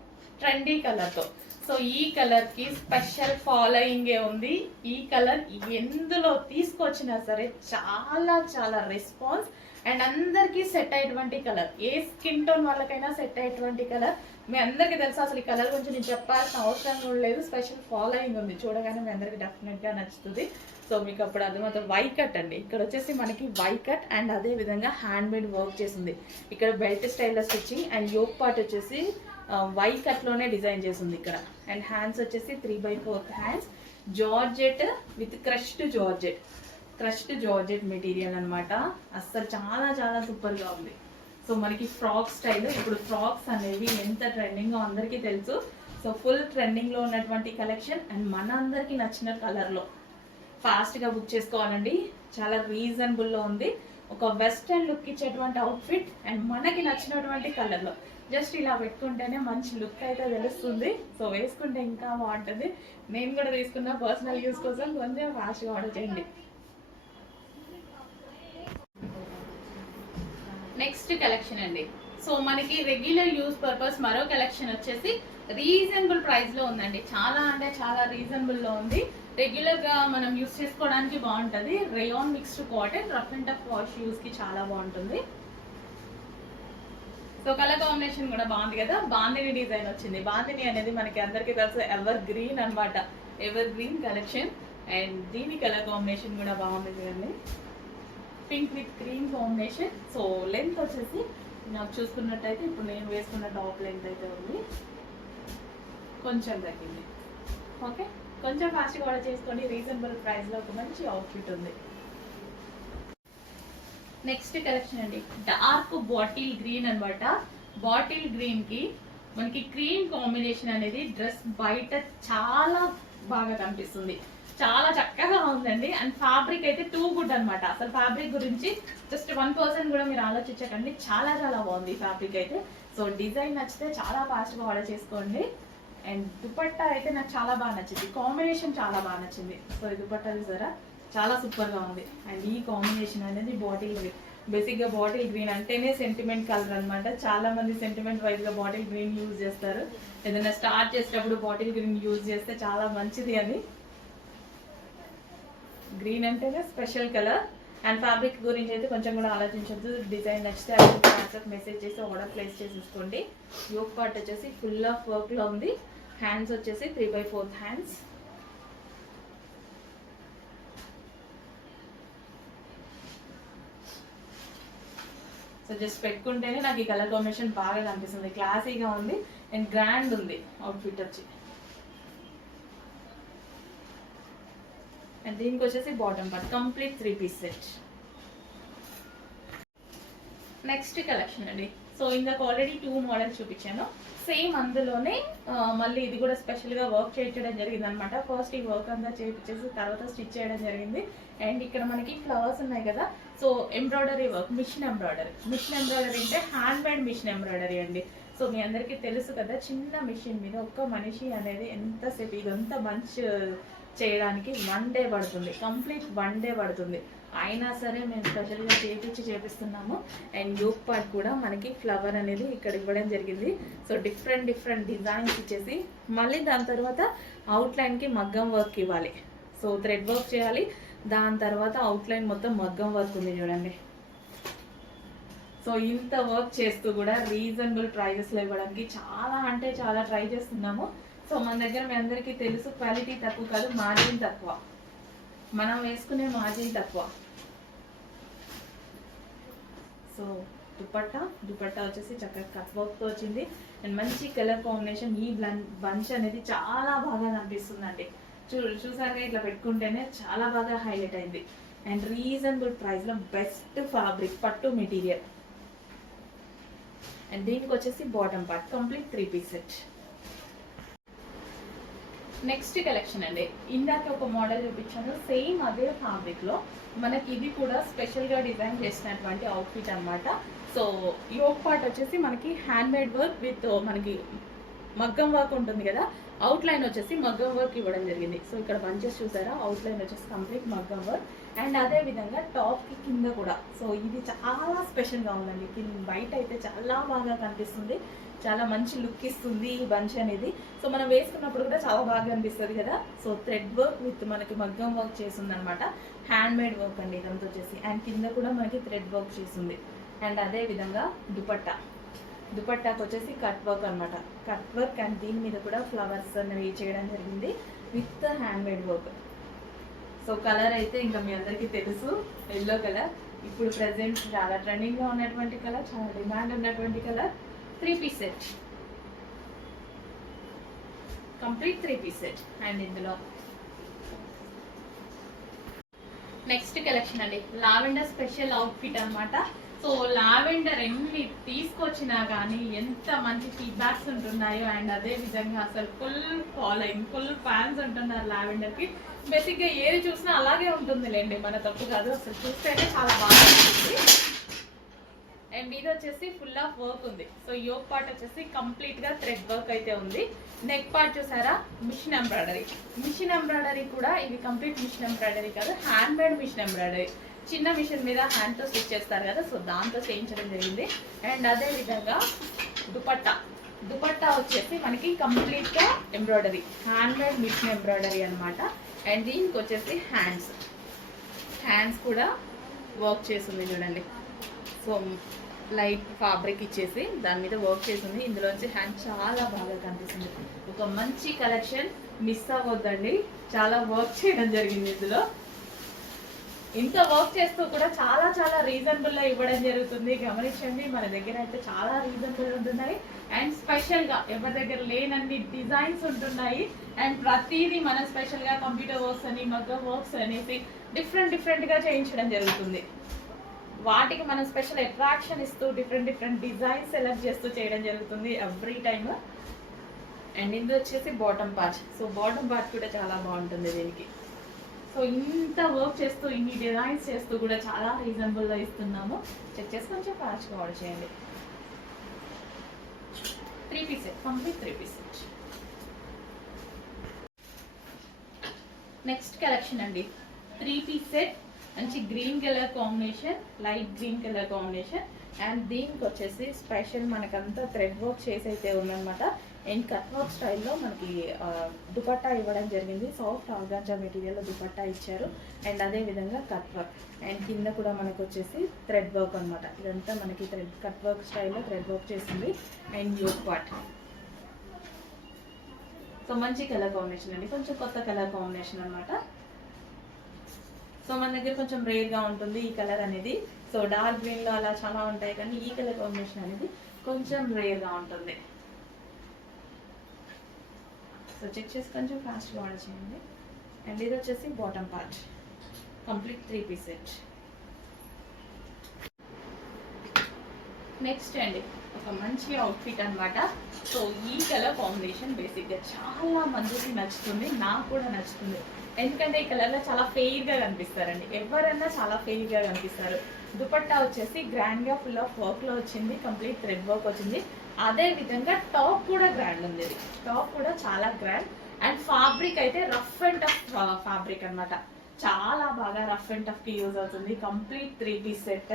ట్రెండీ కలర్తో. సో ఈ కలర్ కి స్పెషల్ ఫాలోయింగే ఉంది. ఈ కలర్ ఎందులో తీసుకొచ్చినా సరే చాలా చాలా రెస్పాన్స్ అండ్ అందరికీ సెట్ అయ్యేటువంటి కలర్. ఏ స్కిన్ టోన్ వాళ్ళకైనా సెట్ అయ్యేటువంటి కలర్. మీ అందరికీ తెలుసు, అసలు ఈ కలర్ గురించి నేను చెప్పాల్సిన అవసరం కూడా లేదు. స్పెషల్ ఫాలోయింగ్ ఉంది, చూడగానే మీ అందరికి డెఫినెట్గా నచ్చుతుంది. సో మీకు అప్పుడు అర్థమవుతుంది. వై కట్ అండి, ఇక్కడ వచ్చేసి మనకి వై కట్ అండ్ అదే విధంగా హ్యాండ్ మేడ్ వర్క్ చేసింది. ఇక్కడ బెల్ట్ స్టైల్లో స్టిచ్చింగ్ అండ్ యోక్ పార్ట్ వచ్చేసి వై కట్ లోనే డిజైన్ చేసింది ఇక్కడ. అండ్ హ్యాండ్స్ వచ్చేసి 3/4 hands. Georgette with crushed georgette material అనమాట. అస్సలు చాలా చాలా సూపర్ గా ఉంది. సో మనకి ఫ్రాక్ స్టైల్. ఇప్పుడు ఫ్రాక్స్ అనేవి ఎంత ట్రెండింగ్ అందరికీ తెలుసు. సో ఫుల్ ట్రెండింగ్ లో ఉన్నటువంటి కలెక్షన్ అండ్ మన అందరికి నచ్చిన కలర్ లో ఫాస్ట్ గా బుక్ చేసుకోవాలండి. చాలా రీజనబుల్ లో ఉంది. ఒక వెస్టర్న్ లుక్ ఇచ్చేటువంటి అవుట్ఫిట్ అండ్ మనకి నచ్చినటువంటి కలర్ లో. జస్ట్ ఇలా పెట్టుకుంటేనే మంచి లుక్ అయితే తెలుస్తుంది. సో వేసుకుంటే ఇంకా బాగుంటుంది. నేను కూడా తీసుకున్న పర్సనల్ యూస్ కోసం, కొంచెం ఫాస్ట్గా ఆర్డర్ చేయండి. నెక్స్ట్ కలెక్షన్ అండి. సో మనకి రెగ్యులర్ యూస్ పర్పస్ మరో కలెక్షన్ వచ్చేసి రీజనబుల్ ప్రైస్ లో ఉందండి. చాలా అంటే చాలా రీజనబుల్ లో ఉంది. రెగ్యులర్ గా మనం యూస్ చేసుకోవడానికి బాగుంటుంది. Rayon mixed cotton, rough and tough wash use కి చాలా బాగుంటుంది. సో కలర్ కాంబినేషన్ కూడా బాగుంది కదా. బాందిని డిజైన్ వచ్చింది. బాందిని అనేది మనకి అందరికీ తెలుసు ఎవర్ గ్రీన్ అనమాట, ఎవర్ గ్రీన్ కలెక్షన్. అండ్ దీని కలర్ కాంబినేషన్ కూడా బాగుంది కదండి, pink with green combination. So length వచ్చేసి నాకు చూసుకున్నట్టయితే ఇప్పుడు నేను వేసుకున్న టాప్ లెంత్ అయితే ఉంది, కొంచెం తగ్గింది. ఓకే, కొంచెం ఫాస్ట్గా ఆర్డర్ చేసుకోండి. రీజనబుల్ ప్రైస్లో ఒక మంచి అవుట్ఫిట్ ఉంది. నెక్స్ట్ కలెక్షన్ అండి, డార్క్ బాటిల్ గ్రీన్ అనమాట. బాటిల్ గ్రీన్ కి మనకి క్రీమ్ కాంబినేషన్ అనేది డ్రెస్ బయట చాలా బాగా కనిపిస్తుంది. చాలా చక్కగా ఉందండి. అండ్ ఫ్యాబ్రిక్ అయితే టూ గుడ్ అన్నమాట. అసలు ఫ్యాబ్రిక్ గురించి జస్ట్ 1% కూడా మీరు ఆలోచించకండి, చాలా చాలా బాగుంది ఫ్యాబ్రిక్ అయితే. సో డిజైన్ నచ్చితే చాలా ఫాస్ట్గా ఆర్డర్ చేసుకోండి. అండ్ దుపట్టా అయితే నాకు చాలా బాగా నచ్చింది, కాంబినేషన్ చాలా బాగా నచ్చింది. సో ఈ దుపట్టా చూసారా చాలా సూపర్గా ఉంది. అండ్ ఈ కాంబినేషన్ అనేది బాటిల్ గ్రీన్, బేసిక్గా బాటిల్ గ్రీన్ అంటేనే సెంటిమెంట్ కలర్ అనమాట. చాలా మంది సెంటిమెంట్ వైజ్గా బాటిల్ గ్రీన్ యూజ్ చేస్తారు. ఏదైనా స్టార్ట్ చేసేటప్పుడు బాటిల్ గ్రీన్ యూజ్ చేస్తే చాలా మంచిది అని. గ్రీన్ అంటేనే స్పెషల్ కలర్. అండ్ ఫ్యాబ్రిక్ గురించి అయితే కొంచెం కూడా ఆలోచించద్దు. డిజైన్ నచ్చితే అది వాట్సాప్ మెసేజ్ చేసి ఆర్డర్ ప్లేస్ చేసేసుకోండి. యోక్ పార్ట్ వచ్చేసి ఫుల్ ఆఫ్ వర్క్లో ఉంది. హ్యాండ్స్ వచ్చేసి 3/4 హ్యాండ్స్. సో జస్ట్ పెట్టుకుంటేనే నాకు ఈ కలర్ కాంబినేషన్ బాగా కనిపిస్తుంది, క్లాసీగా ఉంది అండ్ గ్రాండ్ ఉంది అవుట్ఫిట్ వచ్చి. అండ్ దీనికి వచ్చేసి bottom part complete 3 piece set. Next collection అండి. సో ఇందాక ఆల్రెడీ 2 మోడల్స్ చూపించాను. సేమ్ అందులోనే మళ్ళీ ఇది కూడా స్పెషల్గా వర్క్ చేయించడం జరిగింది అనమాట. ఫస్ట్ ఈ వర్క్ అంతా చేయించేసి తర్వాత స్టిచ్ చేయడం జరిగింది. అండ్ ఇక్కడ మనకి ఫ్లవర్స్ ఉన్నాయి కదా, so embroidery work, machine embroidery. Machine embroidery అంటే హ్యాండ్ మేడ్ మిషన్ ఎంబ్రాయిడరీ అండి. సో మీ అందరికీ తెలుసు కదా, చిన్న మిషన్ మీద ఒక్క మనిషి అనేది ఎంతసేపు ఇదంతా మంచి చేయడానికి 1 డే పడుతుంది, కంప్లీట్ 1 డే పడుతుంది. అయినా సరే మేము స్పెషల్గా చేపిస్తున్నాము. అండ్ యోక్ పార్ట్ కూడా మనకి ఫ్లవర్ అనేది ఇక్కడ ఇవ్వడం జరిగింది. సో డిఫరెంట్ డిజైన్స్ ఇచ్చేసి మళ్ళీ దాని తర్వాత అవుట్లైన్కి మగ్గం వర్క్ ఇవ్వాలి. సో థ్రెడ్ వర్క్ చేయాలి, దాని తర్వాత అవుట్లైన్ మొత్తం మగ్గం వర్క్ ఉంది చూడండి. సో ఇంత వర్క్ చేస్తూ కూడా రీజనబుల్ ప్రైజెస్లో ఇవ్వడానికి చాలా అంటే చాలా ట్రై చేస్తున్నాము. సో మన దగ్గర మీ అందరికీ తెలుసు, క్వాలిటీ తక్కువ కాదు, మార్జిన్ తక్కువ, మనం వేసుకునే మార్జిన్ తక్కువ. సో దుపట్టా వచ్చేసి చక్కగా కట్ వర్క్తో వచ్చింది. అండ్ మంచి కలర్ కాంబినేషన్. ఈ బంచ్ అనేది చాలా బాగా కనిపిస్తుందండి. చూసారుగా ఇట్లా పెట్టుకుంటేనే చాలా బాగా హైలైట్ అయింది. అండ్ రీజనబుల్ ప్రైస్లో బెస్ట్ ఫ్యాబ్రిక్ పట్టు మెటీరియల్. అండ్ దీనికి వచ్చేసి bottom part complete 3 piece set. Next collection అండి. ఇందాక ఒక మోడల్ చూపించాను, సేమ్ అదే ఫ్యాబ్రిక్లో మనకి ఇది కూడా స్పెషల్గా డిజైన్ చేసినటువంటి అవుట్ఫిట్ అనమాట. సో యోక్ పార్ట్ వచ్చేసి మనకి హ్యాండ్ మేడ్ వర్క్ విత్ మనకి మగ్గం వర్క్ ఉంటుంది కదా, అవుట్లైన్ వచ్చేసి మగ్గం వర్క్ ఇవ్వడం జరిగింది. సో ఇక్కడ బంచెస్ చూసారా, అవుట్లైన్ వచ్చేసి కంప్లీట్ మగ్గం వర్క్. అండ్ అదే విధంగా టాప్కి కింద కూడా. సో ఇది చాలా స్పెషల్గా ఉందండి. బయట అయితే చాలా బాగా కనిపిస్తుంది, చాలా మంచి లుక్ ఇస్తుంది ఈ బంచ్ అనేది. సో మనం వేసుకున్నప్పుడు కూడా చాలా బాగా అనిపిస్తుంది కదా. సో థ్రెడ్ వర్క్ విత్ మనకి మగ్గం వర్క్ చేసింది అనమాట. హ్యాండ్ మేడ్ వర్క్ అండి ఇదంతా వచ్చేసి. అండ్ కింద కూడా మనకి థ్రెడ్ వర్క్ చేసింది. అండ్ అదే విధంగా దుపట్టాకు వచ్చేసి కట్ వర్క్ అనమాట, కట్ వర్క్. అండ్ దీని మీద కూడా ఫ్లవర్స్ అనేవి చేయడం జరిగింది with hand made work. So colour అయితే ఇంకా మీ అందరికీ తెలుసు, ఎల్లో కలర్. ఇప్పుడు ప్రెసెంట్ చాలా ట్రెండింగ్గా ఉన్నటువంటి కలర్, చాలా డిమాండ్ ఉన్నటువంటి colour. 3 piece set, complete 3 piece set. And ఇందులో నెక్స్ట్ కలెక్షన్ అండి, లావెండర్ స్పెషల్ అవుట్ఫిట్ అనమాట. సో లావెండర్ ఎన్ని తీసుకొచ్చినా కానీ ఎంత మంచి ఫీడ్బ్యాక్స్ ఉంటున్నాయో. అండ్ అదే విధంగా అసలు ఫుల్ ఫాలోయింగ్, ఫుల్ ఫ్యాన్స్ ఉంటున్నారు లావెండర్కి. బేసిక్గా ఏది చూసినా అలాగే ఉంటుందిలేండి, మన తప్పు కాదు, అసలు చూస్తేనే చాలా బాగా ఉంటుంది. అండ్ ఇది వచ్చేసి ఫుల్ ఆఫ్ వర్క్ ఉంది. సో యోక్ పార్ట్ వచ్చేసి కంప్లీట్గా థ్రెడ్ వర్క్ అయితే ఉంది. నెక్ పార్ట్ చూసారా, మిషన్ ఎంబ్రాయిడరీ. మిషన్ ఎంబ్రాయిడరీ కూడా ఇది కంప్లీట్ మిషన్ ఎంబ్రాయిడరీ కాదు, హ్యాండ్ మేడ్ మిషన్ ఎంబ్రాయిడరీ. చిన్న మిషన్ మీద హ్యాండ్తో స్టిచ్ చేస్తారు కదా, సో దాంతో చేయించడం జరిగింది. అండ్ అదే విధంగా దుపట్టా వచ్చేసి మనకి కంప్లీట్గా embroidery, hand made machine embroidery అనమాట. అండ్ దీనికి వచ్చేసి హ్యాండ్స్ కూడా వర్క్ చేస్తుంది చూడండి. సో లైట్ ఫ్యాబ్రిక్ ఇచ్చేసి దాని మీద వర్క్ చేసింది. ఇందులో వచ్చి హ్యాండ్ చాలా బాగా కనిపిస్తుంది. ఒక మంచి కలెక్షన్, మిస్ అవ్వద్దండి. చాలా వర్క్ చేయడం జరిగింది ఇందులో. ఇంత వర్క్ చేస్తూ కూడా చాలా చాలా రీజనబుల్గా ఇవ్వడం జరుగుతుంది. గమనించండి, మన దగ్గర అయితే చాలా రీజనబుల్ ఉంటున్నాయి. అండ్ స్పెషల్గా ఎవరి దగ్గర లేనన్ని డిజైన్స్ ఉంటున్నాయి. అండ్ ప్రతిదీ మనం స్పెషల్గా కంప్యూటర్ వర్క్స్ అని, మగ్గం వర్క్స్ అనేసి డిఫరెంట్గా చేయించడం జరుగుతుంది. వాటికి మనం స్పెషల్ అట్రాక్షన్ ఇస్తూ డిఫరెంట్ డిజైన్స్ సెలెక్ట్ చేస్తూ చేయడం జరుగుతుంది ఎవ్రీ టైమ్. అండ్ ఇది వచ్చేసి bottom part. So bottom part కూడా చాలా బాగుంటుంది దీనికి. సో ఇంత వర్క్ చేస్తూ ఇన్ని డిజైన్స్ చేస్తూ కూడా చాలా రీజనబుల్లో ఇస్తున్నాము. చెక్ చేసి కొంచెం ఫాస్ట్గా ఆర్డర్ చేయండి. 3 piece set, complete 3 piece set. Next collection అండి, 3 పీస్ సెట్. మంచి green colour combination, light green colour combination. And దీనికి వచ్చేసి స్పెషల్ మనకంతా థ్రెడ్ వర్క్ చేసి అయితే ఉందన్నమాట. అండ్ కట్ వర్క్ స్టైల్లో మనకి దుపట్టా ఇవ్వడం జరిగింది. సాఫ్ట్ ఆర్గాంజా మెటీరియల్ దుపట్టా ఇచ్చారు. అండ్ అదే విధంగా కట్ వర్క్. అండ్ కింద కూడా మనకు వచ్చేసి థ్రెడ్ వర్క్ అనమాట. ఇదంతా మనకి కట్ వర్క్ స్టైల్లో థ్రెడ్ వర్క్ చేసింది. And yoke part. సో మంచి కలర్ కాంబినేషన్ అండి, కొంచెం కొత్త కలర్ కాంబినేషన్ అనమాట. సో మన దగ్గర కొంచెం రేర్గా ఉంటుంది ఈ కలర్ అనేది. సో డార్క్ గ్రీన్లో అలా చాలా ఉంటాయి, కానీ ఈ కలర్ కాంబినేషన్ అనేది కొంచెం రేర్గా ఉంటుంది. సో చెక్ చేసి కొంచెం ఫాస్ట్గా ఆర్డర్ చేయండి. అండ్ ఇది వచ్చేసి bottom part, complete 3 piece set. Next అండి ఒక మంచి అవుట్ఫిట్ అనమాట. సో ఈ కలర్ కాంబినేషన్ బేసిక్గా చాలా మందికి నచ్చుతుంది, నాకు కూడా నచ్చుతుంది. ఎందుకంటే ఈ కలర్లో చాలా ఫెయిర్గా కనిపిస్తారండి, ఎవరైనా చాలా ఫెయిర్గా కనిపిస్తారు. దుపట్టా వచ్చేసి గ్రాండ్గా ఫుల్ ఆఫ్ వర్క్లో వచ్చింది, కంప్లీట్ థ్రెడ్ వర్క్ వచ్చింది. అదే విధంగా టాప్ కూడా గ్రాండ్ ఉంది. ఇది టాప్ కూడా చాలా గ్రాండ్. అండ్ ఫ్యాబ్రిక్ అయితే రఫ్ అండ్ టఫ్ ఫ్యాబ్రిక్ అనమాట, చాలా బాగా రఫ్ అండ్ టఫ్కి యూజ్ అవుతుంది. Complete 3 piece set.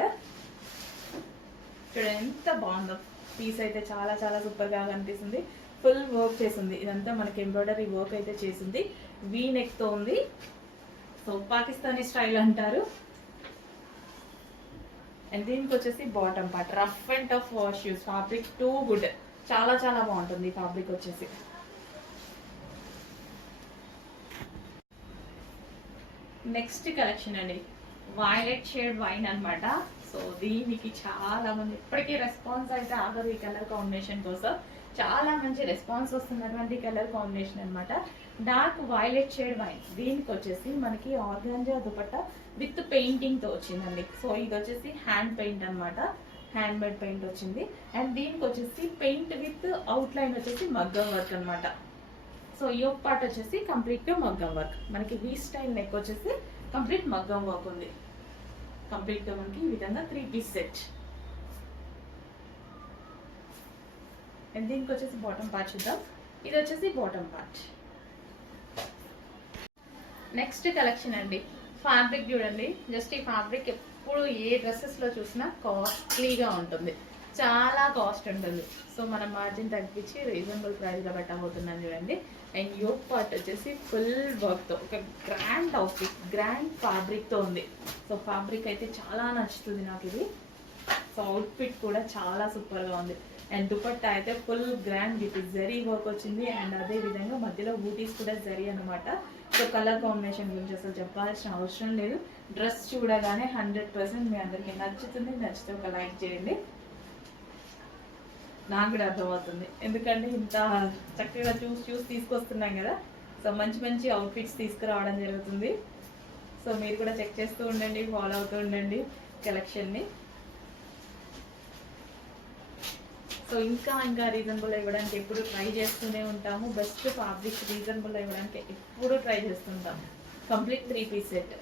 చూడండి ఎంత బాగుందో పీస్ అయితే, చాలా చాలా సూపర్గా కనిపిస్తుంది. ఫుల్ వర్క్ చేసింది, ఇదంతా మనకి ఎంబ్రాయిడరీ వర్క్ అయితే చేసింది. వీ నెక్తో ఉంది. సో పాకిస్తానీ స్టైల్ అంటారు. అండ్ దీనికి వచ్చేసి bottom part, rough and tough wash use. Fabric too good, చాలా చాలా బాగుంటుంది ఫ్యాబ్రిక్ వచ్చేసి. నెక్స్ట్ కలెక్షన్ అండి, వైలెట్ షేడ్ వైన్ అనమాట. సో దీనికి చాలా మంది ఇప్పటికీ రెస్పాన్స్ అయితే ఆగదు ఈ కలర్ కాంబినేషన్ కోసం. చాలా మంచి రెస్పాన్స్ వస్తున్నటువంటి కలర్ కాంబినేషన్ అనమాట. Dark violet shade wine. దీనికి వచ్చేసి మనకి ఆర్గాంజా దుపట్టా విత్ పెయింటింగ్ తో వచ్చిందండి. సో ఇది వచ్చేసి హ్యాండ్ పెయింట్ అనమాట, హ్యాండ్ మేడ్ పెయింట్ వచ్చింది. అండ్ దీనికి వచ్చేసి పెయింట్ విత్ అవుట్ లైన్ వచ్చేసి మగ్గం వర్క్ అనమాట. సో యోక్ పార్ట్ వచ్చేసి కంప్లీట్ గా మగ్గం వర్క్. మనకి వీ స్టైల్ నెక్ వచ్చేసి కంప్లీట్ మగ్గం వర్క్ ఉంది. కంప్లీట్ గా మనకి ఈ విధంగా 3 పీస్ సెట్. అండ్ దీనికి వచ్చేసి బాటమ్ పార్ట్ చూద్దాం. ఇది వచ్చేసి బాటమ్ పార్ట్. నెక్స్ట్ కలెక్షన్ అండి, ఫ్యాబ్రిక్ చూడండి. జస్ట్ ఈ ఫ్యాబ్రిక్ ఎప్పుడు ఏ డ్రెస్సెస్లో చూసినా కాస్ట్లీగా ఉంటుంది, చాలా కాస్ట్ ఉంటుంది. సో మనం మార్జిన్ తగ్గించి రీజనబుల్ ప్రైస్లో పెట్టబోతున్నాం చూడండి. అండ్ యోక్ పార్ట్ వచ్చేసి ఫుల్ వర్క్తో ఒక గ్రాండ్ అవుట్ఫిట్, గ్రాండ్ ఫ్యాబ్రిక్తో ఉంది. సో ఫ్యాబ్రిక్ అయితే చాలా నచ్చుతుంది నాకు ఇది. సో అవుట్ఫిట్ కూడా చాలా సూపర్గా ఉంది. అండ్ దుపట్టా అయితే full grand with zari work వచ్చింది. అండ్ అదే విధంగా మధ్యలో బూటీస్ కూడా జరీ అనమాట. సో కలర్ కాంబినేషన్ గురించి అసలు చెప్పాల్సిన అవసరం లేదు. డ్రెస్ చూడగానే 100% మీ అందరికి నచ్చుతుంది. నచ్చితే ఒక లైక్ చేయండి, నాకు కూడా అర్థమవుతుంది. ఎందుకంటే ఇంత చక్కగా చూసి తీసుకొస్తున్నాం కదా. సో మంచి మంచి అవుట్ఫిట్స్ తీసుకురావడం జరుగుతుంది. సో మీరు కూడా చెక్ చేస్తూ ఉండండి, ఫాలో అవుతూ ఉండండి కలెక్షన్ని. సో ఇంకా రీజనబుల్ ఇవ్వడానికి ఎప్పుడు ట్రై చేస్తూనే ఉంటాము. బెస్ట్ ఫ్యాబ్రిక్ రీజనబుల్ ఇవ్వడానికి ఎప్పుడు ట్రై చేస్తుంటాము. కంప్లీట్ 3 పీస్ సెట్,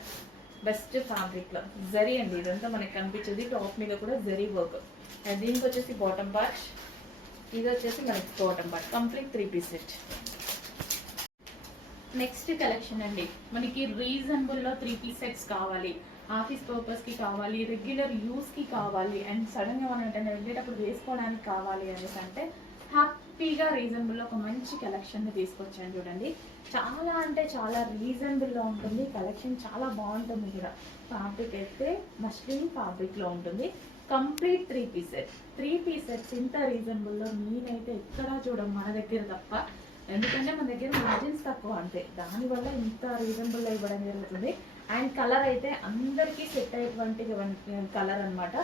బెస్ట్ ఫ్యాబ్రిక్లో జరీ అండి. ఇదంతా మనకి కనిపించేది. టాప్ మీద కూడా జరీ వర్క్. అండ్ దీనికి వచ్చేసి బాటమ్ పార్ట్, ఇది వచ్చేసి మనకి bottom part. Complete 3 piece set. Next collection అండి, మనకి రీజనబుల్లో 3 పీస్ సెట్స్ కావాలి, ఆఫీస్ పర్పస్కి కావాలి, రెగ్యులర్ యూస్కి కావాలి, అండ్ సడన్గా మనం అంటే వెళ్ళేటప్పుడు వేసుకోవడానికి కావాలి అనేసి అంటే హ్యాపీగా రీజనబుల్లో ఒక మంచి కలెక్షన్ని తీసుకొచ్చాను చూడండి. చాలా అంటే చాలా రీజనబుల్లో ఉంటుంది కలెక్షన్, చాలా బాగుంటుంది కూడా. ఫ్యాబ్రిక్ అయితే మస్లిన్ ఫ్యాబ్రిక్లో ఉంటుంది. Complete 3 piece set. 3 piece sets ఇంత రీజనబుల్లో నేనైతే ఎక్కడా చూడం మన దగ్గర తప్ప. ఎందుకంటే మన దగ్గర మార్జిన్స్ తక్కువ, అంతే, దానివల్ల ఇంత రీజనబుల్లో ఇవ్వడం జరుగుతుంది. అండ్ కలర్ అయితే అందరికీ సెట్ అయ్యేటువంటి కలర్ అనమాట.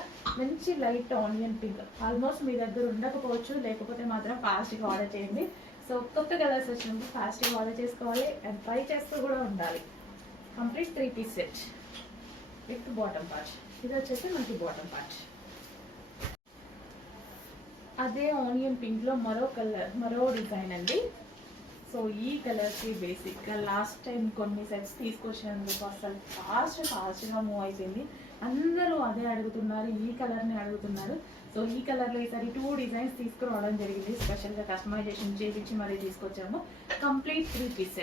మంచి లైట్ ఆనియన్ పింక్. ఆల్మోస్ట్ మీ దగ్గర ఉండకపోవచ్చు, లేకపోతే మాత్రం ఫాస్ట్గా ఆర్డర్ చేయండి. సో కొత్త కలర్స్ వచ్చినప్పుడు ఫాస్ట్గా ఆర్డర్ చేసుకోవాలి అండ్ ట్రై చేస్తూ కూడా ఉండాలి. Complete 3 piece set with bottom part. ఇది వచ్చేసి మనకి బాటమ్ పార్ట్. అదే ఆనియన్ పింక్ లో మరో కలర్, మరో డిజైన్ అండి. సో ఈ కలర్కి బేసిక్గా లాస్ట్ టైం కొన్ని సెట్స్ తీసుకొచ్చినందుకు అసలు ఫాస్ట్గా మూవ్ అయిపోయింది. అందరూ అదే అడుగుతున్నారు, ఈ కలర్ని అడుగుతున్నారు. సో ఈ కలర్లో ఈసారి 2 డిజైన్స్ తీసుకురావడం జరిగింది. స్పెషల్గా కస్టమైజేషన్ చేయించి మరీ తీసుకొచ్చాము. Complete 3 piece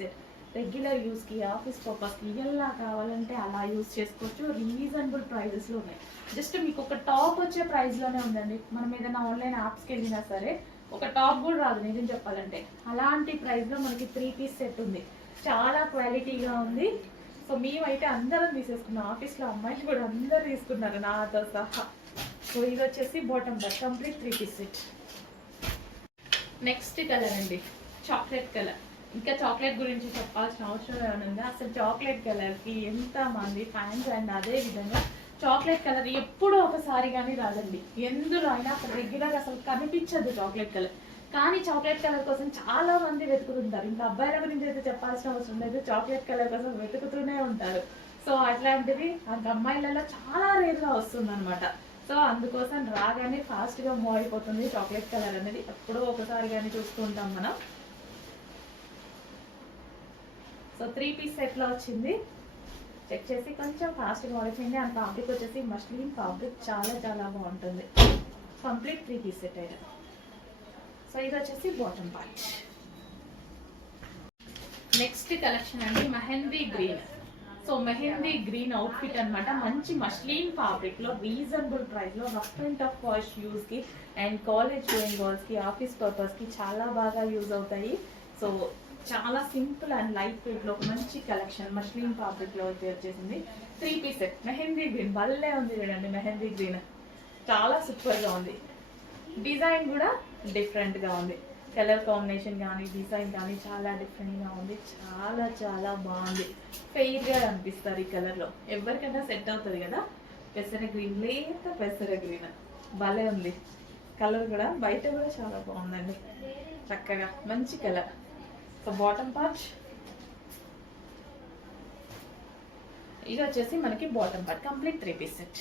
set. రెగ్యులర్ యూస్కి, ఆఫీస్ పర్పస్కి ఎలా కావాలంటే అలా యూస్ చేసుకోవచ్చు. రీజనబుల్ ప్రైజెస్లో ఉన్నాయి. జస్ట్ మీకు ఒక టాప్ వచ్చే ప్రైస్లోనే ఉందండి. మనం ఏదైనా ఆన్లైన్ యాప్స్కి వెళ్ళినా సరే ఒక టాప్ కూడా రాదు నిజం చెప్పాలంటే. అలాంటి ప్రైస్లో మనకి 3 పీస్ సెట్ ఉంది. చాలా క్వాలిటీగా ఉంది. సో మేమైతే అందరం తీసేసుకున్నాం. ఆఫీస్లో అమ్మాయిలు కూడా అందరూ తీసుకున్నారు నాతో సహా. సో ఇది వచ్చేసి bottom part, complete 3 piece set. Next colour అండి, చాక్లెట్ కలర్. ఇంకా చాక్లెట్ గురించి చెప్పాల్సిన అవసరం ఏమైనా? అసలు చాక్లెట్ కలర్కి ఎంతమంది ఫ్యాన్స్. అండ్ అదే విధంగా చాక్లెట్ కలర్ ఎప్పుడూ ఒకసారి కానీ రాదండి. ఎందులో అయినా రెగ్యులర్ అసలు కనిపించదు చాక్లెట్ కలర్. కానీ చాక్లెట్ కలర్ కోసం చాలా మంది వెతుకుతుంటారు. ఇంకా అబ్బాయిల గురించి అయితే చెప్పాల్సిన అవసరం లేదు, చాక్లెట్ కలర్ కోసం వెతుకుతూనే ఉంటారు. సో అట్లాంటిది అంత అమ్మాయిలలో చాలా రేర్గా వస్తుంది అనమాట. సో అందుకోసం రాగానే ఫాస్ట్గా మూవ్ అయిపోతుంది చాక్లెట్ కలర్ అనేది. ఎప్పుడో ఒకసారి కానీ చూస్తూ ఉంటాం మనం. సో 3 పీస్ సెట్లో వచ్చింది. చెక్ చేసి కొంచెం ఫాస్ట్గా వాడిపోయింది. అండ్ ఫ్యాబ్రిక్ వచ్చేసి మస్లిన్ ఫ్యాబ్రిక్, చాలా చాలా బాగుంటుంది. కంప్లీట్ 3 పీస్ సెట్ అయితే. సో ఇది వచ్చేసి బాటమ్ పార్ట్. నెక్స్ట్ కలెక్షన్ అండి, mehndi green. So mehndi green outfit అనమాట. మంచి మస్లిన్ ఫ్యాబ్రిక్లో రీజనబుల్ ప్రైస్లో రఫ్ అండ్ టఫ్ వాష్ యూస్కి అండ్ కాలేజ్ గోయింగ్ గర్ల్స్కి, ఆఫీస్ పర్పస్కి చాలా బాగా యూజ్ అవుతాయి. సో చాలా సింపుల్ అండ్ లైట్ వెయిట్లో ఒక మంచి కలెక్షన్ మస్లిన్ ఫ్యాబ్రిక్లో వచ్చేసింది. 3 పీస్ సెట్ మెహందీ గ్రీన్. భలే ఉంది చూడండి మెహందీ గ్రీన్, చాలా సూపర్గా ఉంది. డిజైన్ కూడా డిఫరెంట్గా ఉంది. కలర్ కాంబినేషన్ కానీ డిజైన్ కానీ చాలా డిఫరెంట్గా ఉంది. చాలా చాలా బాగుంది. ఫెయిర్గా అనిపిస్తారు ఈ కలర్లో. ఎవరికైనా సెట్ అవుతుంది కదా. పెసర గ్రీన్, లేత పెసర గ్రీన్ భలే ఉంది. కలర్ కూడా బయట కూడా చాలా బాగుందండి, చక్కగా మంచి కలర్. సో బాటమ్ పార్ట్ ఇది వచ్చేసి మనకి bottom part, complete 3 piece set.